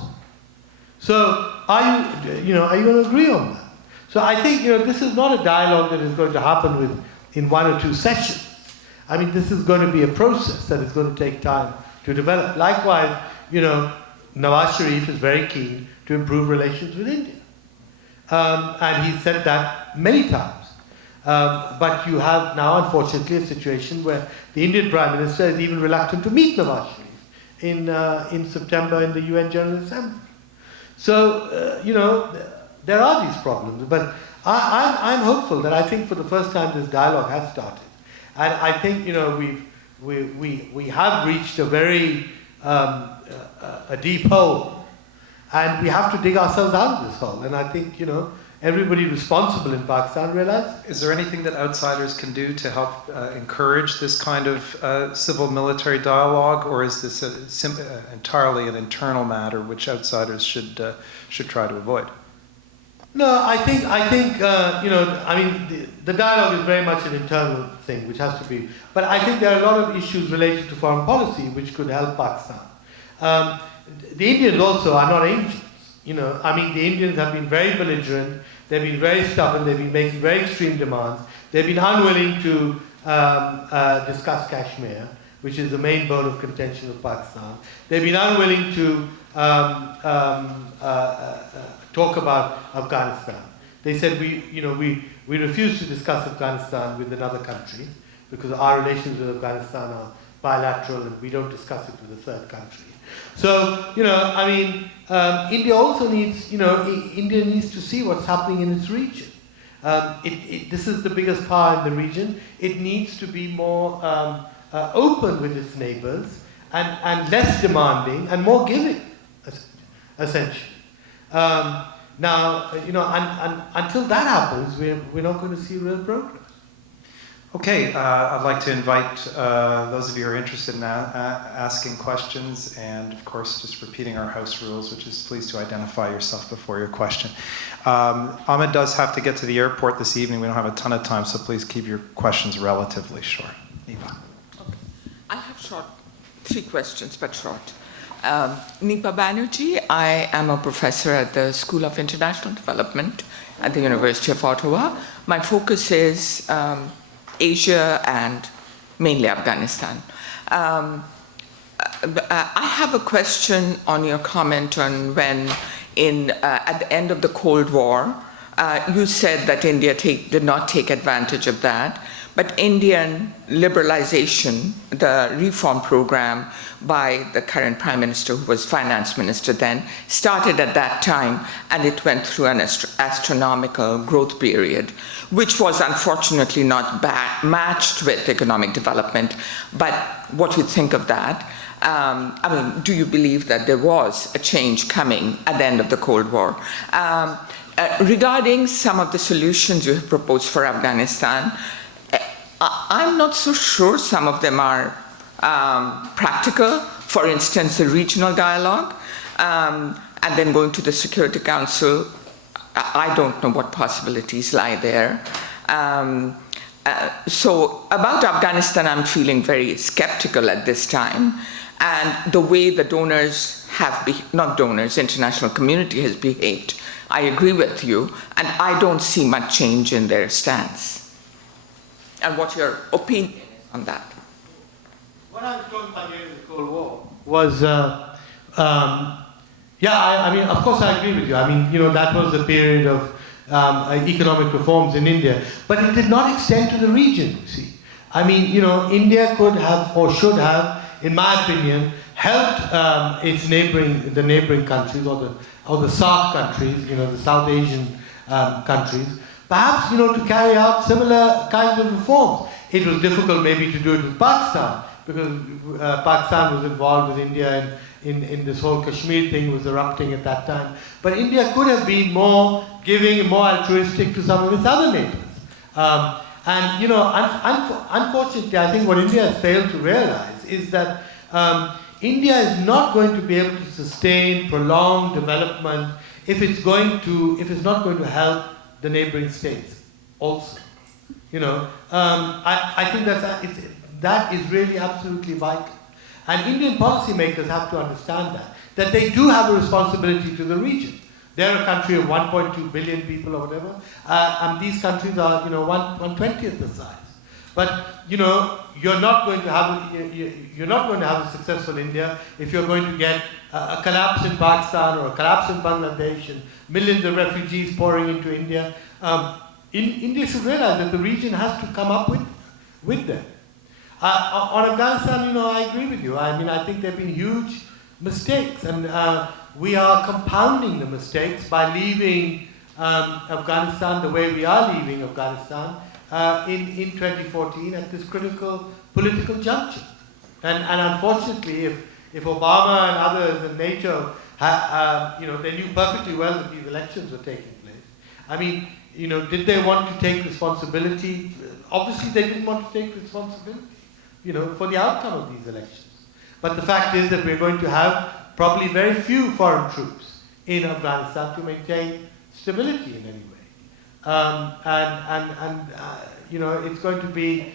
So are you going to agree on that? So I think, this is not a dialogue that is going to happen in 1 or 2 sessions. I mean, this is going to be a process that is going to take time to develop. Likewise, Nawaz Sharif is very keen to improve relations with India. And he said that many times. But you have now, unfortunately, a situation where the Indian Prime Minister is even reluctant to meet Nawaz Sharif in September in the UN General Assembly. So, there are these problems. But I'm hopeful that I think for the first time this dialogue has started. And I think, we have reached a very a deep hole. And we have to dig ourselves out of this hole. And I think, everybody responsible in Pakistan realizes. Is there anything that outsiders can do to help encourage this kind of civil-military dialogue, or is this entirely an internal matter which outsiders should try to avoid? No, I think the dialogue is very much an internal thing, which has to be. But I think there are a lot of issues related to foreign policy which could help Pakistan. The Indians also are not angels. The Indians have been very belligerent. They've been very stubborn. They've been making very extreme demands. They've been unwilling to discuss Kashmir, which is the main bone of contention of Pakistan. They've been unwilling to talk about Afghanistan. They said we refuse to discuss Afghanistan with another country because our relations with Afghanistan are bilateral and we don't discuss it with a third country. So, India also needs, India needs to see what's happening in its region. This is the biggest power in the region. It needs to be more open with its neighbors and less demanding and more giving, essentially. Until that happens, we're not going to see real progress. Okay, I'd like to invite those of you who are interested in asking questions, and of course just repeating our house rules, which is please to identify yourself before your question. Ahmed does have to get to the airport this evening. We don't have a ton of time, so please keep your questions relatively short. Nipa. Okay. I have 3 questions, but short. Nipa Banerjee, I am a professor at the School of International Development at the University of Ottawa. My focus is Asia and mainly Afghanistan. I have a question on your comment on when at the end of the Cold War, you said that India did not take advantage of that, but Indian liberalization, the reform program by the current Prime Minister, who was Finance Minister then, started at that time, and it went through an astronomical growth period, which was unfortunately not matched with economic development. But what you think of that? Do you believe that there was a change coming at the end of the Cold War? Regarding some of the solutions you have proposed for Afghanistan, I'm not so sure some of them are practical. For instance, the regional dialogue, and then going to the Security Council, I don't know what possibilities lie there. So about Afghanistan, I'm feeling very skeptical at this time. And the way the donors have, international community has behaved, I agree with you, and I don't see much change in their stance. And what's your opinion on that? What I was talking about during the Cold War was, of course I agree with you. That was the period of economic reforms in India, but it did not extend to the region, you see. India could have, or should have, in my opinion, helped the neighboring countries, or the SAARC countries, the South Asian countries, perhaps, to carry out similar kinds of reforms. It was difficult maybe to do it with Pakistan, because Pakistan was involved with India in this whole Kashmir thing was erupting at that time. But India could have been more giving and more altruistic to some of its other neighbors. And you know, unfortunately, I think what India has failed to realize is that India is not going to be able to sustain prolonged development if it's not going to help the neighboring states also. You know, I think that is really absolutely vital. And Indian policymakers have to understand that they do have a responsibility to the region. They're a country of 1.2 billion people or whatever, and these countries are, you know, 1/20th the size. But you know, you're not going to have a successful India if you're going to get a collapse in Pakistan or a collapse in Bangladesh and millions of refugees pouring into India. India should realize that the region has to come up with them. On Afghanistan, you know, I agree with you. I mean, I think there have been huge mistakes, and we are compounding the mistakes by leaving Afghanistan the way we are leaving Afghanistan in 2014 at this critical political juncture. And unfortunately, if Obama and others and NATO, you know, they knew perfectly well that these elections were taking place. I mean, you know, did they want to take responsibility? Obviously, they didn't want to take responsibility, you know, for the outcome of these elections. But the fact is that we're going to have probably very few foreign troops in Afghanistan to maintain stability in any way. You know, it's going to be,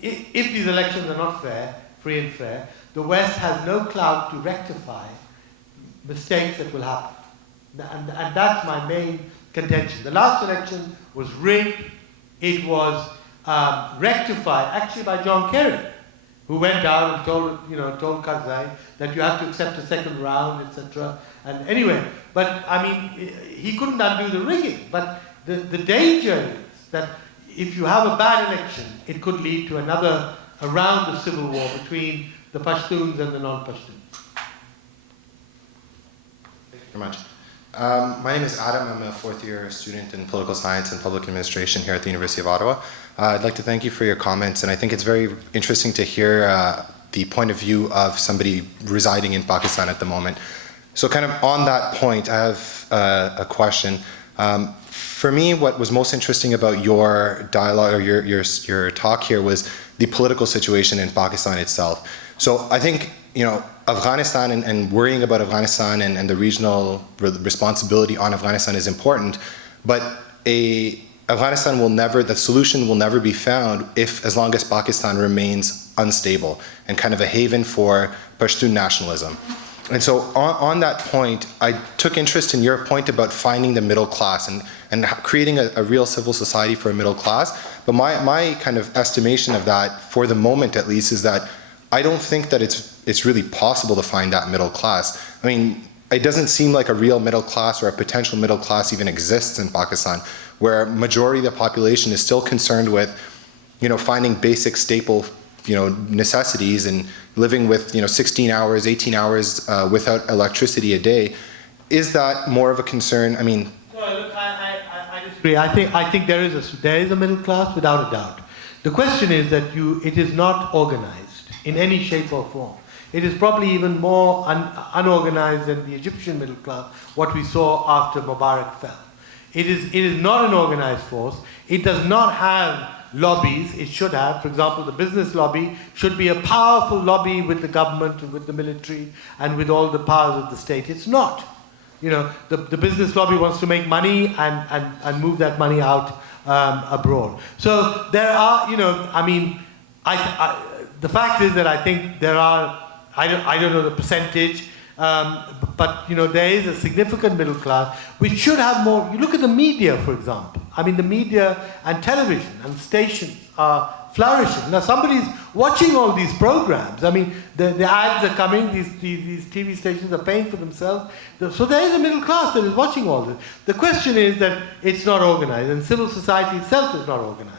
if these elections are not fair, free and fair, the West has no clout to rectify mistakes that will happen. And that's my main contention. The last election was rigged. It was rectified actually by John Kerry, who went out and told Karzai that you have to accept a second round, etc. And anyway, but I mean, he couldn't undo the rigging. But the danger is that if you have a bad election, it could lead to a round of civil war between the Pashtuns and the non-Pashtuns. Thank you very much. My name is Adam. I'm a fourth-year student in political science and public administration here at the University of Ottawa. I'd like to thank you for your comments, and I think it's very interesting to hear the point of view of somebody residing in Pakistan at the moment. So kind of on that point, I have a question. For me, what was most interesting about your dialogue or your talk here was the political situation in Pakistan itself. So I think, you know, Afghanistan and worrying about Afghanistan and the regional responsibility on Afghanistan is important, but the solution will never be found as long as Pakistan remains unstable and kind of a haven for Pashtun nationalism. And so on that point, I took interest in your point about finding the middle class and creating a real civil society for a middle class. But my kind of estimation of that, for the moment at least, is that I don't think that it's really possible to find that middle class. I mean, it doesn't seem like a real middle class or a potential middle class even exists in Pakistan, where majority of the population is still concerned with, you know, finding basic staple, you know, necessities and living with, you know, 16 hours, 18 hours without electricity a day. Is that more of a concern? I mean, no, look, I disagree. I think there is a middle class without a doubt. The question is that it is not organized in any shape or form. It is probably even more unorganized than the Egyptian middle class, what we saw after Mubarak fell. It is not an organized force. It does not have lobbies. It should have. For example, the business lobby should be a powerful lobby with the government, with the military, and with all the powers of the state. It's not. You know, the business lobby wants to make money and move that money out abroad. So there are, you know, I mean, the fact is that I think there are, I don't know the percentage, but you know, there is a significant middle class which should have more. You look at the media, for example. I mean, the media and television and stations are flourishing. Now somebody's watching all these programs. I mean, the ads are coming, these TV stations are paying for themselves. So there is a middle class that is watching all this. The question is that it's not organized, and civil society itself is not organized.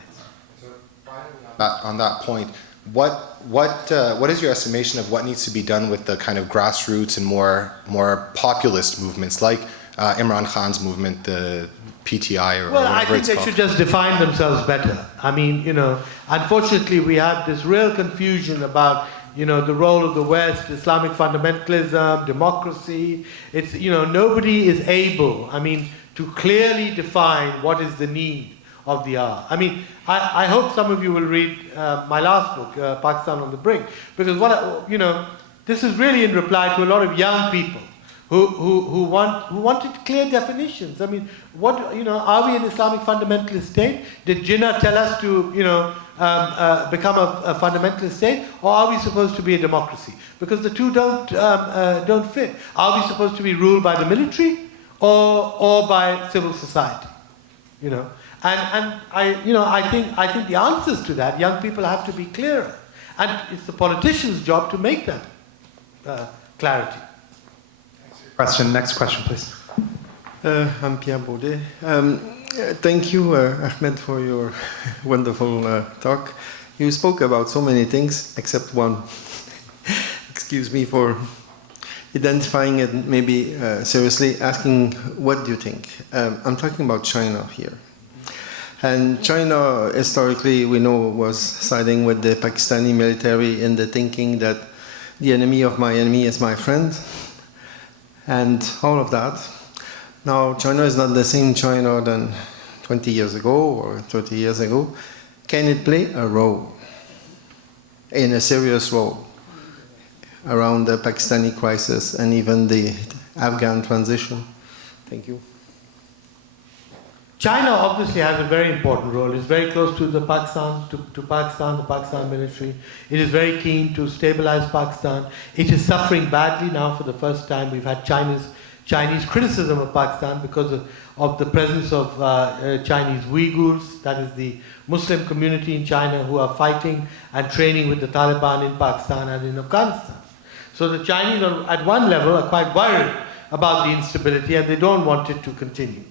So finally on that point, what is your estimation of what needs to be done with the kind of grassroots and more populist movements like Imran Khan's movement, the PTI or Well, I whatever think it's they called. should just define themselves better. I mean, unfortunately, we have this real confusion about, the role of the West, Islamic fundamentalism, democracy. It's, nobody is able, to clearly define what is the need of the hour. I hope some of you will read my last book, Pakistan on the Brink, because this is really in reply to a lot of young people who wanted clear definitions. Are we an Islamic fundamentalist state? Did Jinnah tell us to, become a fundamentalist state, or are we supposed to be a democracy? Because the two don't fit. Are we supposed to be ruled by the military or by civil society? And I think the answers to that, young people have to be clearer, and it's the politicians' job to make that clarity. Next question, please. I'm Pierre Baudet. Thank you, Ahmed, for your wonderful talk. You spoke about so many things, except one. Excuse me for identifying it, maybe seriously asking, what do you think? I'm talking about China here. And China, historically, we know, was siding with the Pakistani military in the thinking that the enemy of my enemy is my friend, and all of that. Now, China is not the same China than 20 years ago or 30 years ago. Can it play a role, in a serious role, around the Pakistani crisis and even the Afghan transition? Thank you. China obviously has a very important role. It's very close to the Pakistan, to Pakistan, the Pakistan military. It is very keen to stabilize Pakistan. It is suffering badly now for the first time. We've had Chinese criticism of Pakistan because of the presence of Chinese Uyghurs, that is the Muslim community in China, who are fighting and training with the Taliban in Pakistan and in Afghanistan. So the Chinese, at one level, are quite worried about the instability, and they don't want it to continue.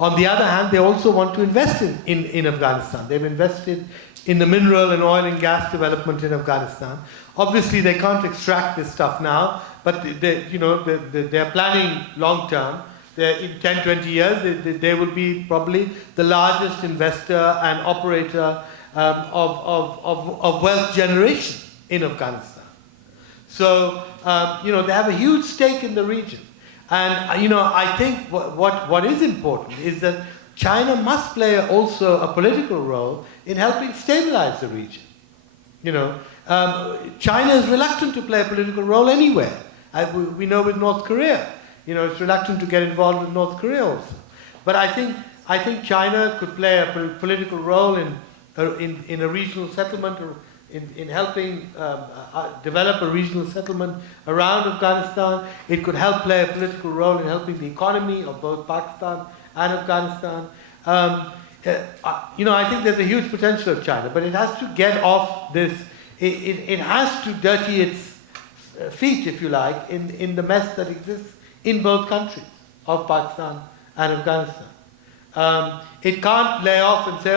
On the other hand, they also want to invest in Afghanistan. They've invested in the mineral and oil and gas development in Afghanistan. Obviously, they can't extract this stuff now, but they're planning long term. In 10, 20 years, they will be probably the largest investor and operator of wealth generation in Afghanistan. So, they have a huge stake in the region. And, I think what is important is that China must play also a political role in helping stabilize the region. China is reluctant to play a political role anywhere. We know with North Korea, it's reluctant to get involved with North Korea also. But I think China could play a political role in a regional settlement, or in helping develop a regional settlement around Afghanistan. It could help play a political role in helping the economy of both Pakistan and Afghanistan. I think there's a huge potential of China, but it has to get off this. It has to dirty its feet, if you like, in the mess that exists in both countries of Pakistan and Afghanistan. It can't lay off and say,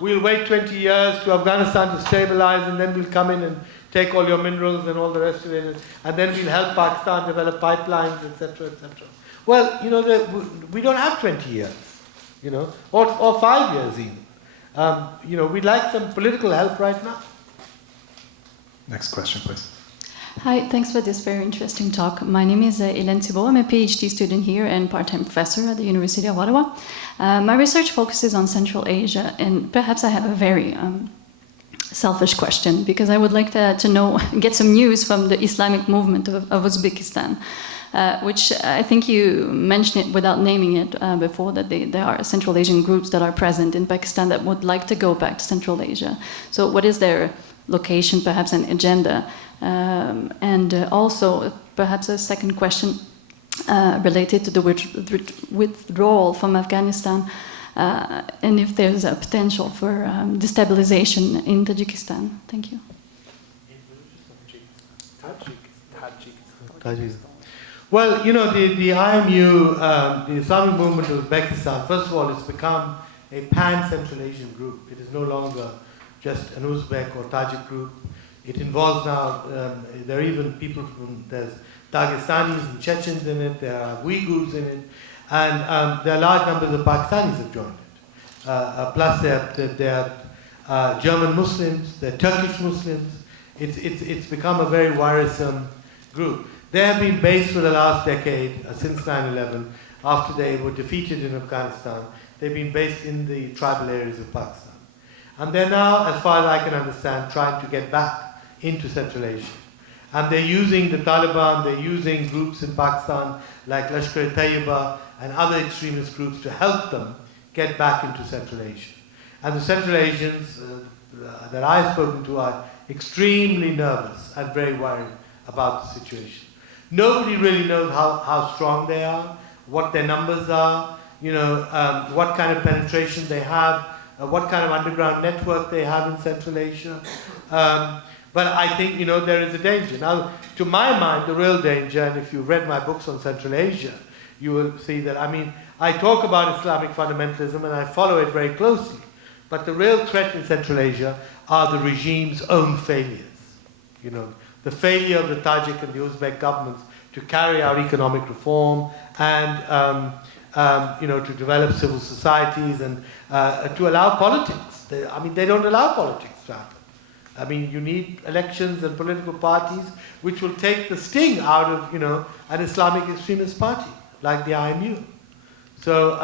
we'll wait 20 years to Afghanistan to stabilize, and then we'll come in and take all your minerals and all the rest of it, and then we'll help Pakistan develop pipelines, etc., etc. Well, we don't have 20 years, or 5 years even. We'd like some political help right now. Next question, please. Hi, thanks for this very interesting talk. My name is Hélène Thibault. I'm a PhD student here and part-time professor at the University of Ottawa. My research focuses on Central Asia, and perhaps I have a very selfish question, because I would like to get some news from the Islamic movement of Uzbekistan, which I think you mentioned it without naming it before, that there are Central Asian groups that are present in Pakistan that would like to go back to Central Asia. So what is their location, perhaps an agenda? And also, perhaps a second question related to the withdrawal from Afghanistan, and if there's a potential for destabilization in Tajikistan. Thank you. Well, the IMU, the Islamic movement of Uzbekistan, first of all, it's become a pan-Central Asian group. It is no longer just an Uzbek or Tajik group. It involves now, there are even people there's Dagestanis and Chechens in it, there are Uyghurs in it, And there are large numbers of Pakistanis have joined it. Plus there are German Muslims, there are Turkish Muslims. It's become a very worrisome group. They have been based for the last decade, since 9/11, after they were defeated in Afghanistan. They've been based in the tribal areas of Pakistan. And they're now, as far as I can understand, trying to get back into Central Asia. And they're using the Taliban, they're using groups in Pakistan like Lashkar-e-Taiba and other extremist groups to help them get back into Central Asia. And the Central Asians that I've spoken to are extremely nervous and very worried about the situation. Nobody really knows how strong they are, what their numbers are, what kind of penetration they have, what kind of underground network they have in Central Asia. But I think, there is a danger. Now, to my mind, the real danger, and if you've read my books on Central Asia, you will see that, I talk about Islamic fundamentalism and I follow it very closely. But the real threat in Central Asia are the regime's own failures. The failure of the Tajik and the Uzbek governments to carry out economic reform and to develop civil societies and to allow politics. They don't allow politics to happen. You need elections and political parties which will take the sting out of an Islamic extremist party like the IMU. So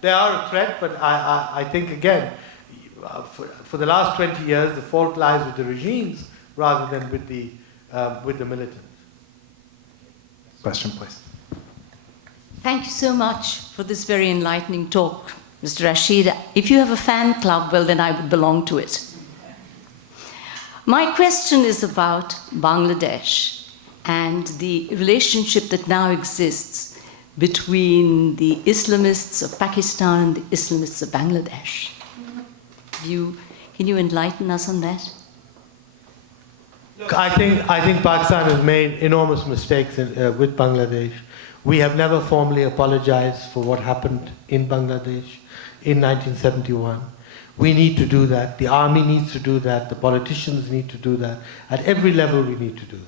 they are a threat, but I think again, for the last 20 years, the fault lies with the regimes rather than with the militants. Question, please. Thank you so much for this very enlightening talk, Mr. Rashid. If you have a fan club, well, then I would belong to it. My question is about Bangladesh and the relationship that now exists between the Islamists of Pakistan and the Islamists of Bangladesh. Can you enlighten us on that? Look, I think Pakistan has made enormous mistakes with Bangladesh. We have never formally apologized for what happened in Bangladesh in 1971. We need to do that. The army needs to do that. The politicians need to do that. At every level, we need to do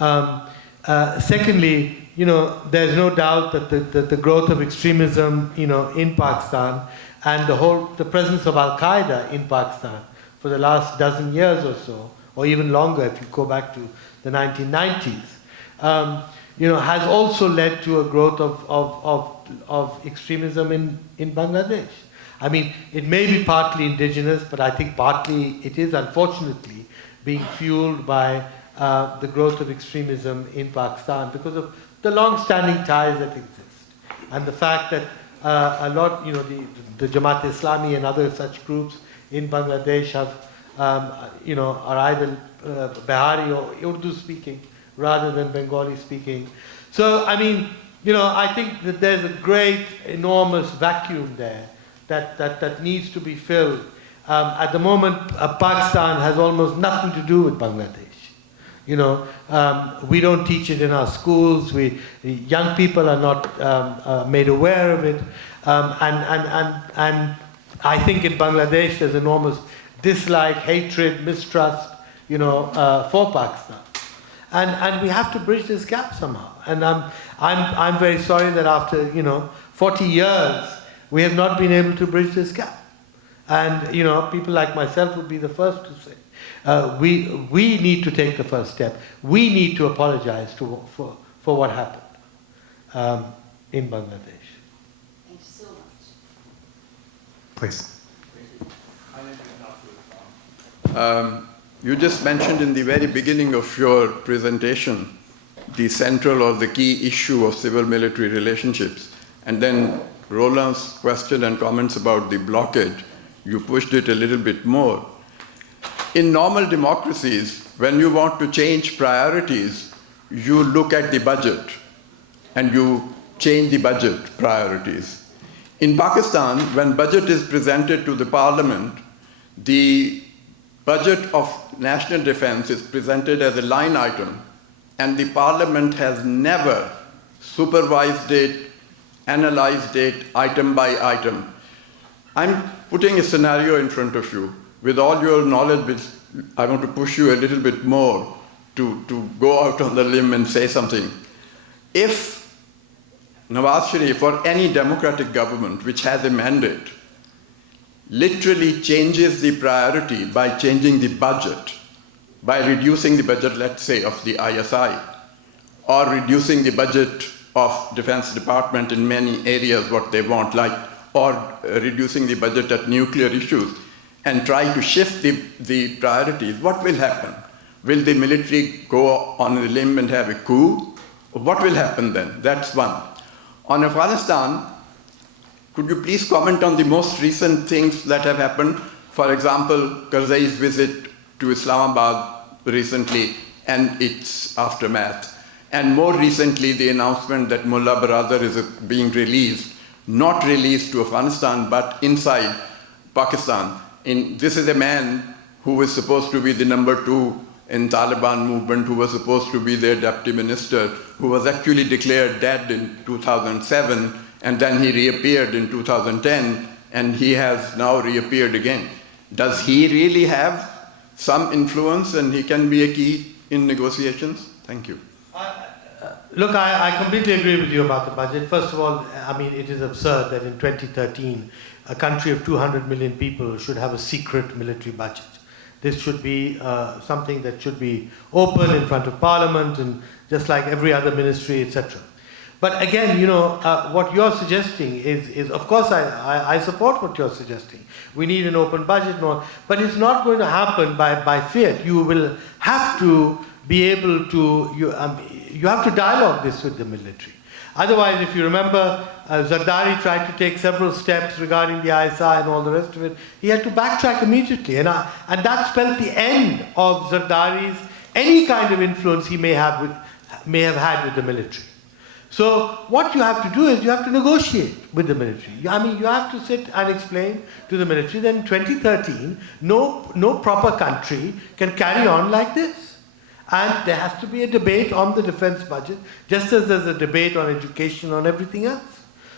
that. Secondly, there's no doubt that the growth of extremism, in Pakistan and the presence of Al-Qaeda in Pakistan for the last dozen years or so, or even longer if you go back to the 1990s, has also led to a growth of extremism in Bangladesh. It may be partly indigenous, but I think partly it is unfortunately being fueled by the growth of extremism in Pakistan because of the long-standing ties that exist. And the fact that a lot, the Jamaat-e-Islami and other such groups in Bangladesh have, are either Bihari or Urdu speaking rather than Bengali speaking. So, I think that there's a great, enormous vacuum there that needs to be filled. At the moment, Pakistan has almost nothing to do with Bangladesh. We don't teach it in our schools. Young people are not made aware of it. And I think in Bangladesh there's enormous dislike, hatred, mistrust, for Pakistan. And we have to bridge this gap somehow. And I'm very sorry that after 40 years we have not been able to bridge this gap. And people like myself would be the first to say we need to take the first step. We need to apologize for what happened in Bangladesh. Thank you so much. Please. You just mentioned in the very beginning of your presentation the central or the key issue of civil-military relationships. And then Roland's question and comments about the blockade, you pushed it a little bit more. In normal democracies, when you want to change priorities, you look at the budget and you change the budget priorities. In Pakistan, when budget is presented to the parliament, the budget of national defense is presented as a line item, and the parliament has never supervised it, analyzed it item by item. I'm putting a scenario in front of you. With all your knowledge, I want to push you a little bit more to go out on the limb and say something. If Nawaz Sharif or any democratic government which has a mandate literally changes the priority by changing the budget, by reducing the budget, let's say, of the ISI, or reducing the budget of Defense Department in many areas, what they want, like, or reducing the budget at nuclear issues, and try to shift the priorities, what will happen? Will the military go on a limb and have a coup? What will happen then? That's one. On Afghanistan, could you please comment on the most recent things that have happened? For example, Karzai's visit to Islamabad recently and its aftermath. And more recently, the announcement that Mullah Baradar is being released, not released to Afghanistan, but inside Pakistan. This is a man who was supposed to be the #2 in Taliban movement, who was supposed to be their deputy minister, who was actually declared dead in 2007, and then he reappeared in 2010, and he has now reappeared again. Does he really have some influence and he can be a key in negotiations? Thank you. Look, I completely agree with you about the budget. First of all, I mean, it is absurd that in 2013, a country of 200 million people should have a secret military budget. This should be something that should be open in front of Parliament and just like every other ministry, etc. But again, you know, what you're suggesting is of course, I support what you're suggesting. We need an open budget, but it's not going to happen by fiat. You will have to be able to, you have to dialogue this with the military. Otherwise, if you remember, Zardari tried to take several steps regarding the ISI and all the rest of it. He had to backtrack immediately. And that spelled the end of Zardari's, any kind of influence he may have had with the military. So what you have to do is you have to negotiate with the military. I mean, you have to sit and explain to the military that in 2013, no proper country can carry on like this. And there has to be a debate on the defense budget, just as there's a debate on education, on everything else.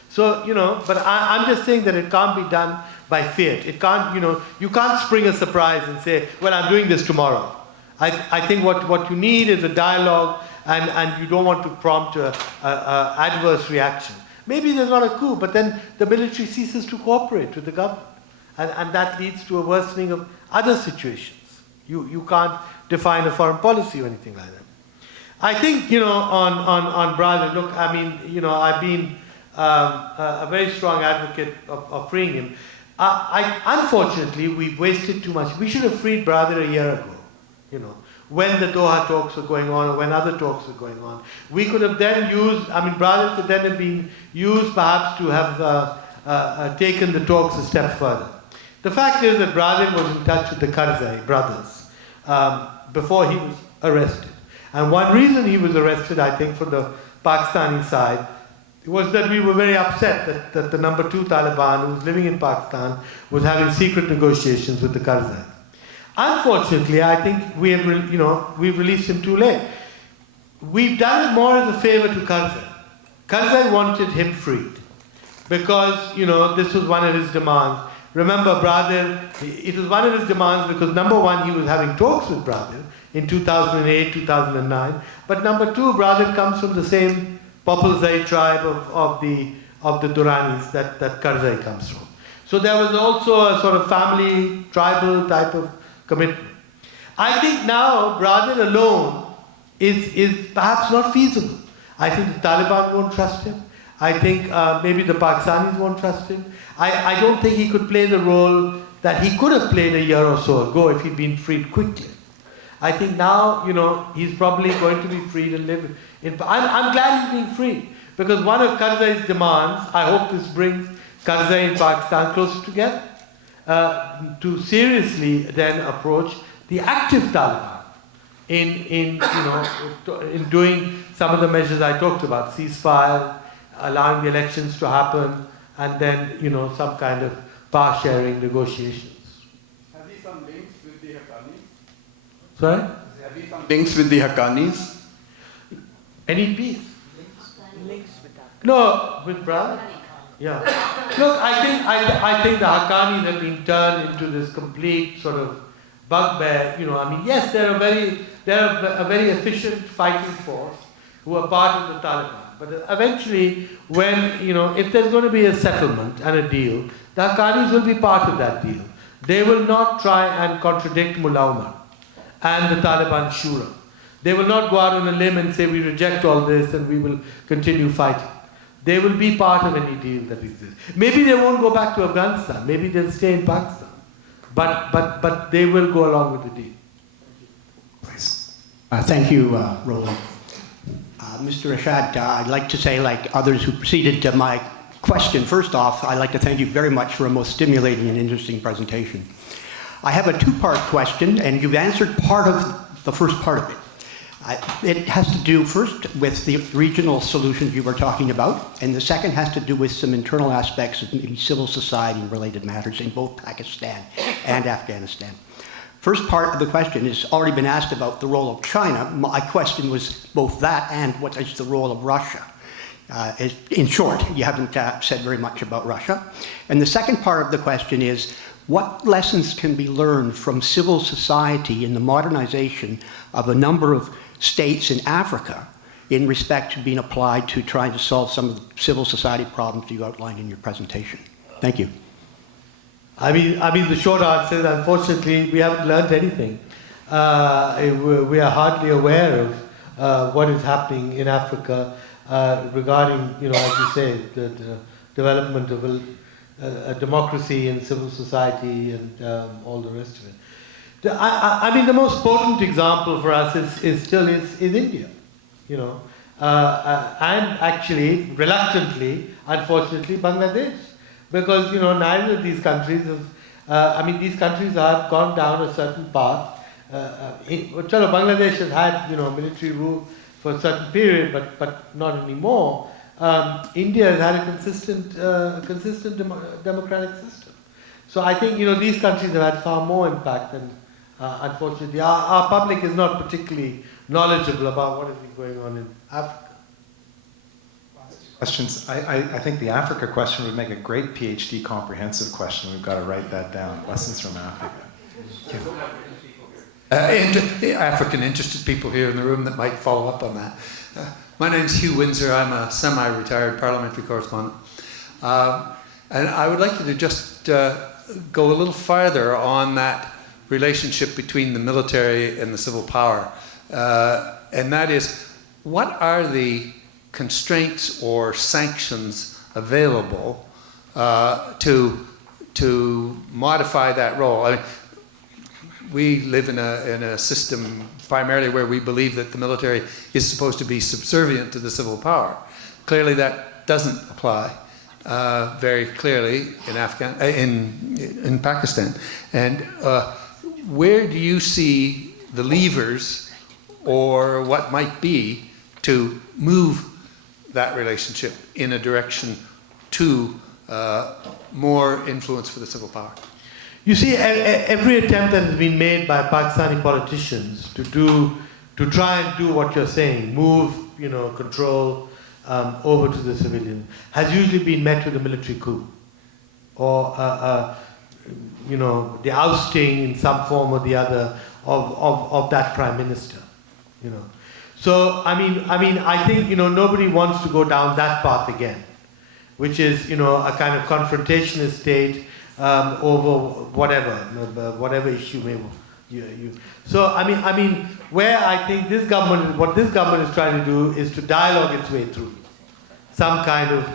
So, you know, but I'm just saying that it can't be done by fiat. It can't, you know, you can't spring a surprise and say, well, I'm doing this tomorrow. I think what you need is a dialogue, and you don't want to prompt a adverse reaction. Maybe there's not a coup, but then the military ceases to cooperate with the government. And that leads to a worsening of other situations. You can't define a foreign policy or anything like that. I think, you know, on Brazil, look, I mean, you know, I've been a very strong advocate of freeing him. Unfortunately, we've wasted too much. We should have freed Brazil a year ago, you know, when the Doha talks were going on or when other talks were going on. We could have then used, I mean, Brazil could then have been used perhaps to have taken the talks a step further. The fact is that Brazil was in touch with the Karzai brothers before he was arrested. And one reason he was arrested, I think, from the Pakistani side, was that we were very upset that the #2 Taliban, who was living in Pakistan, was having secret negotiations with the Karzai. Unfortunately, I think we've released him too late. We've done it more as a favor to Karzai. Karzai wanted him freed because, you know, this was one of his demands. Remember, Brazil, it was one of his demands because #1, he was having talks with Brazil in 2008, 2009. But #2, Brazil comes from the same Populzai tribe of the Duranis that Karzai comes from. So there was also a sort of family, tribal type of commitment. I think now Brazil alone is perhaps not feasible. I think the Taliban won't trust him. I think maybe the Pakistanis won't trust him. I don't think he could play the role that he could have played a year or so ago if he'd been freed quickly. I think now, you know, he's probably going to be freed and live in. I'm glad he's being freed because one of Karzai's demands, I hope this brings Karzai and Pakistan closer together to seriously then approach the active Taliban in doing some of the measures I talked about, ceasefire, allowing the elections to happen, and then, you know, some kind of power sharing negotiations. Have you some links with the Haqqanis? Sorry? Have you some links with the Haqqanis? Any peace? Links with that. No, with Brazil. Yeah. Look, I think the Haqqanis have been turned into this complete sort of bugbear. You know, I mean, yes, they're a very efficient fighting force who are part of the Taliban. But eventually, when, you know, if there's going to be a settlement and a deal, the Haqqanis will be part of that deal. They will not try and contradict Mullah Omar and the Taliban Shura. They will not go out on a limb and say we reject all this and we will continue fighting. They will be part of any deal that exists. Maybe they won't go back to Afghanistan. Maybe they'll stay in Pakistan. But they will go along with the deal. Please. Thank you, Roland. Mr. Rashid, I'd like to say, like others who preceded my question, first off, I'd like to thank you very much for a most stimulating and interesting presentation. I have a two-part question, and you've answered part of the first part of it. It has to do first with the regional solutions you were talking about, and the second has to do with some internal aspects of maybe civil society and related matters in both Pakistan and Afghanistan. First part of the question has already been asked about the role of China. My question was both that and what is the role of Russia. In short, you haven't said very much about Russia. And the second part of the question is, what lessons can be learned from civil society in the modernization of a number of states in Africa in respect to being applied to trying to solve some of the civil society problems you outlined in your presentation? Thank you. I mean, the short answer is, unfortunately, we haven't learned anything. We are hardly aware of what is happening in Africa regarding, you know, as you say, the development of a democracy and civil society and all the rest of it. I mean, the most potent example for us is still India, you know, and actually, reluctantly, unfortunately, Bangladesh. Because, you know, neither of these countries have, these countries have gone down a certain path. Bangladesh has had, you know, military rule for a certain period, but not anymore. India has had a consistent democratic system. So I think, you know, these countries have had far more impact than, unfortunately, our public is not particularly knowledgeable about what has been going on in Africa. Questions? I think the Africa question would make a great PhD comprehensive question. We've got to write that down. Lessons from Africa. African interested people here in the room that might follow up on that. My name's Hugh Windsor. I'm a semi-retired parliamentary correspondent. And I would like you to just go a little farther on that relationship between the military and the civil power. And that is, what are the constraints or sanctions available to modify that role? I mean, we live in a system primarily where we believe that the military is supposed to be subservient to the civil power. Clearly, that doesn't apply very clearly in Pakistan. And where do you see the levers, or what might be, to move that relationship in a direction to more influence for the civil power? You see, every attempt that has been made by Pakistani politicians to try and do what you're saying, move, you know, control over to the civilian, has usually been met with a military coup, or you know, the ousting in some form or the other of that prime minister, you know. So I think, you know, nobody wants to go down that path again, which is, you know, a kind of confrontationist state over whatever issue may you. So I mean, where I think what this government is trying to do is to dialogue its way through some kind of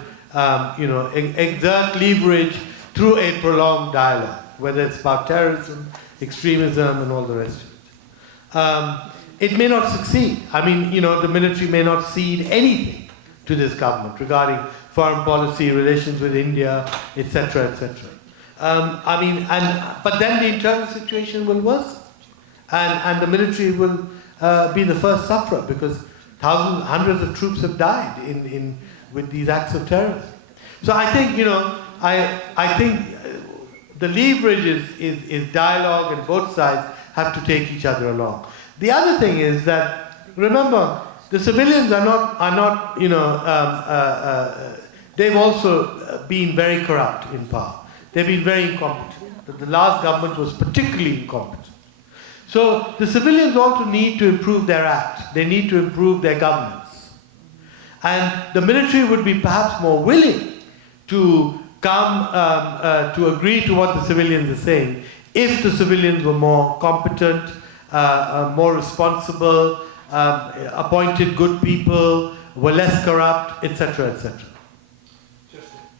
you know, exert leverage through a prolonged dialogue, whether it's about terrorism, extremism, and all the rest of it. It may not succeed. I mean, you know, the military may not cede anything to this government regarding foreign policy, relations with India, etc., etc. But then the internal situation will worsen, and the military will be the first sufferer, because hundreds of troops have died with these acts of terrorism. So I think, you know, I think the leverage is dialogue, and both sides have to take each other along. The other thing is that, remember, the civilians are not you know, they've also been very corrupt in power. They've been very incompetent. The last government was particularly incompetent. So the civilians also need to improve their act. They need to improve their governance. And the military would be perhaps more willing to come to agree to what the civilians are saying if the civilians were more competent, more responsible, appointed good people, were less corrupt, etc., etc.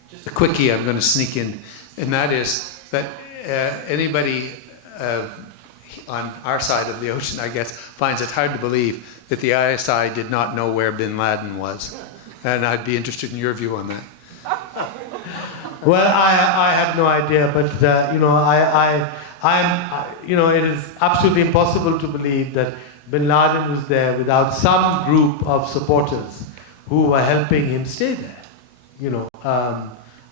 Just a quickie I'm going to sneak in, and that is that anybody on our side of the ocean, I guess, finds it hard to believe that the ISI did not know where bin Laden was. And I'd be interested in your view on that. Well, I have no idea, but it is absolutely impossible to believe that bin Laden was there without some group of supporters who were helping him stay there.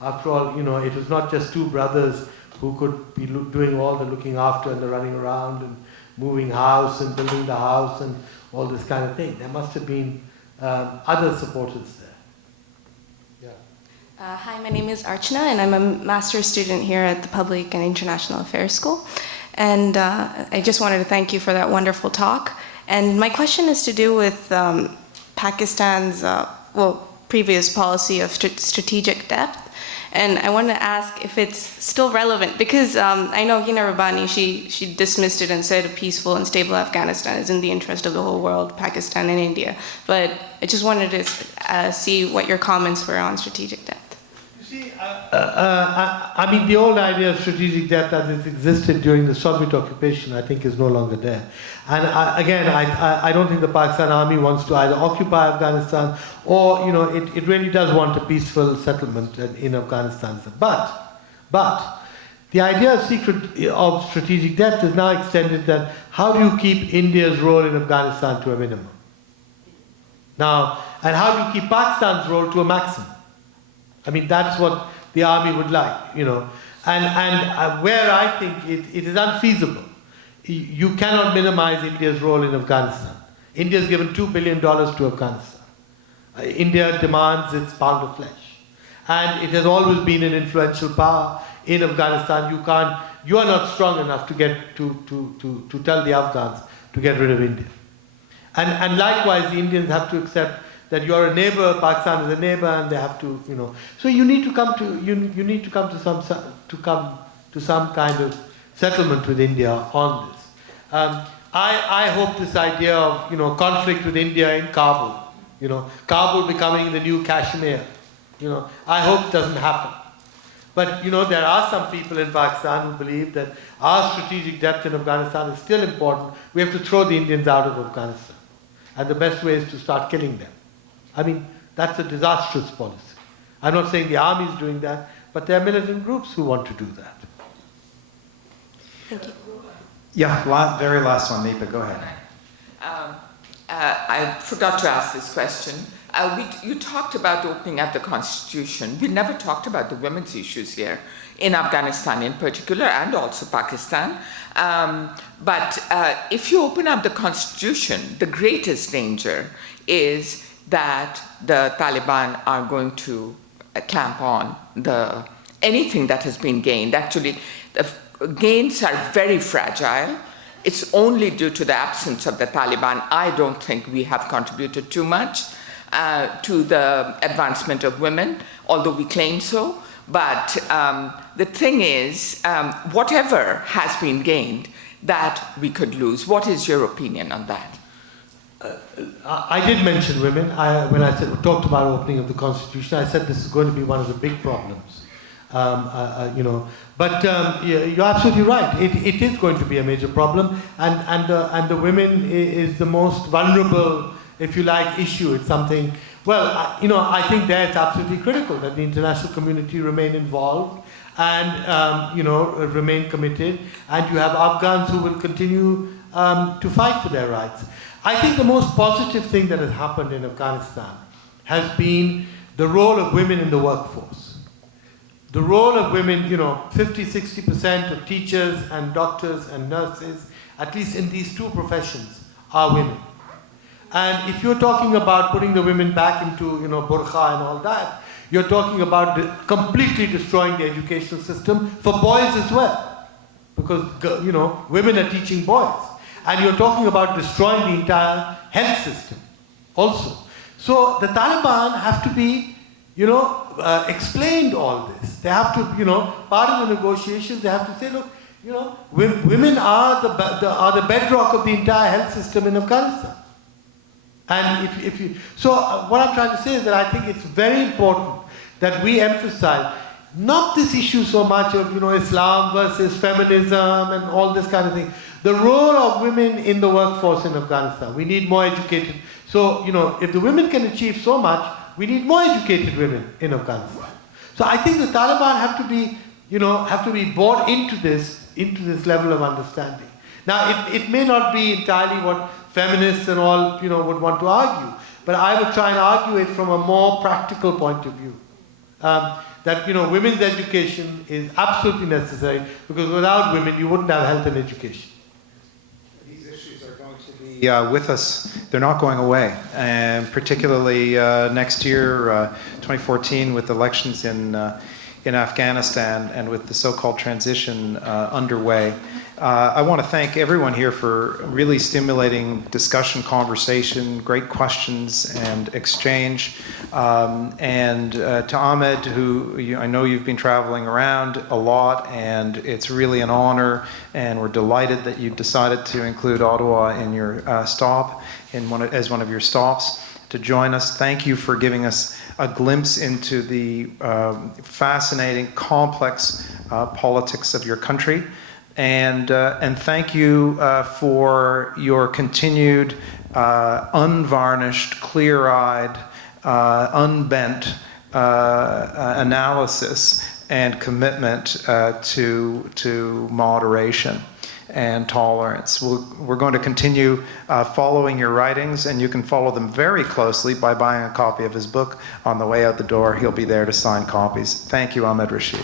After all, it was not just two brothers who could be doing all the looking after and the running around and moving house and building the house and all this kind of thing. There must have been other supporters there. Yeah. Hi, my name is Archana, and I'm a master's student here at the Public and International Affairs School. And I just wanted to thank you for that wonderful talk. And my question is to do with Pakistan's previous policy of strategic depth. And I want to ask if it's still relevant, because I know Hina Rabbani, she dismissed it and said a peaceful and stable Afghanistan is in the interest of the whole world, Pakistan and India. But I just wanted to see what your comments were on strategic depth. You see, I mean, the old idea of strategic depth as it existed during the Soviet occupation, I think, is no longer there. And I don't think the Pakistan army wants to either occupy Afghanistan or, it really does want a peaceful settlement in Afghanistan. But the idea of strategic depth is now extended that how do you keep India's role in Afghanistan to a minimum? Now, and how do you keep Pakistan's role to a maximum? I mean, that's what the army would like, And where I think it is unfeasible, you cannot minimize India's role in Afghanistan. India has given $2 billion to Afghanistan. India demands its pound of flesh. And it has always been an influential power in Afghanistan. You are not strong enough to get to tell the Afghans to get rid of India. And likewise, the Indians have to accept that you are a neighbor, Pakistan is a neighbor, and they have to, So you need to come to some kind of settlement with India on this. I hope this idea of conflict with India in Kabul, Kabul becoming the new Kashmir, I hope doesn't happen. But there are some people in Pakistan who believe that our strategic depth in Afghanistan is still important. We have to throw the Indians out of Afghanistan, and the best way is to start killing them. I mean, that's a disastrous policy. I'm not saying the army is doing that, but there are militant groups who want to do that. Thank you. Yeah, very last one, Nipa, go ahead. I forgot to ask this question. You talked about opening up the constitution. We never talked about the women's issues here, in Afghanistan in particular, and also Pakistan. But if you open up the constitution, the greatest danger is that the Taliban are going to clamp on anything that has been gained. Actually, the gains are very fragile. It's only due to the absence of the Taliban. I don't think we have contributed too much to the advancement of women, although we claim so. But the thing is, whatever has been gained, that we could lose. What is your opinion on that? I did mention women. When I talked about opening of the constitution, I said this is going to be one of the big problems. But you're absolutely right. It is going to be a major problem, and the women is the most vulnerable, if you like, issue. It's something. Well, I think that it's absolutely critical that the international community remain involved and remain committed, and you have Afghans who will continue to fight for their rights. I think the most positive thing that has happened in Afghanistan has been the role of women in the workforce. The role of women, 50-60% of teachers and doctors and nurses, at least in these two professions, are women. And if you're talking about putting the women back into, burqa and all that, you're talking about completely destroying the educational system for boys as well. Because, women are teaching boys. And you're talking about destroying the entire health system also. So the Taliban have to be, explained all this. They have to, part of the negotiations, they have to say, look, women are the bedrock of the entire health system in Afghanistan. And so what I'm trying to say is that I think it's very important that we emphasize not this issue so much of, Islam versus feminism and all this kind of thing. The role of women in the workforce in Afghanistan. We need more educated. So, if the women can achieve so much, we need more educated women in Afghanistan. So I think the Taliban have to be brought into this level of understanding. Now, it may not be entirely what feminists and all, would want to argue, but I would try and argue it from a more practical point of view. That women's education is absolutely necessary, because without women you wouldn't have health and education. These issues are going to be with us. They're not going away, and particularly next year, 2014, with elections in Afghanistan and with the so-called transition underway. I want to thank everyone here for really stimulating discussion, conversation, great questions and exchange. And to Ahmed, who I know you've been traveling around a lot, and it's really an honor, and we're delighted that you decided to include Ottawa in your stop, as one of your stops to join us. Thank you for giving us a glimpse into the fascinating, complex politics of your country. And thank you for your continued unvarnished, clear-eyed, unbent analysis and commitment to moderation and tolerance. We're going to continue following your writings, and you can follow them very closely by buying a copy of his book on the way out the door. He'll be there to sign copies. Thank you, Ahmed Rashid.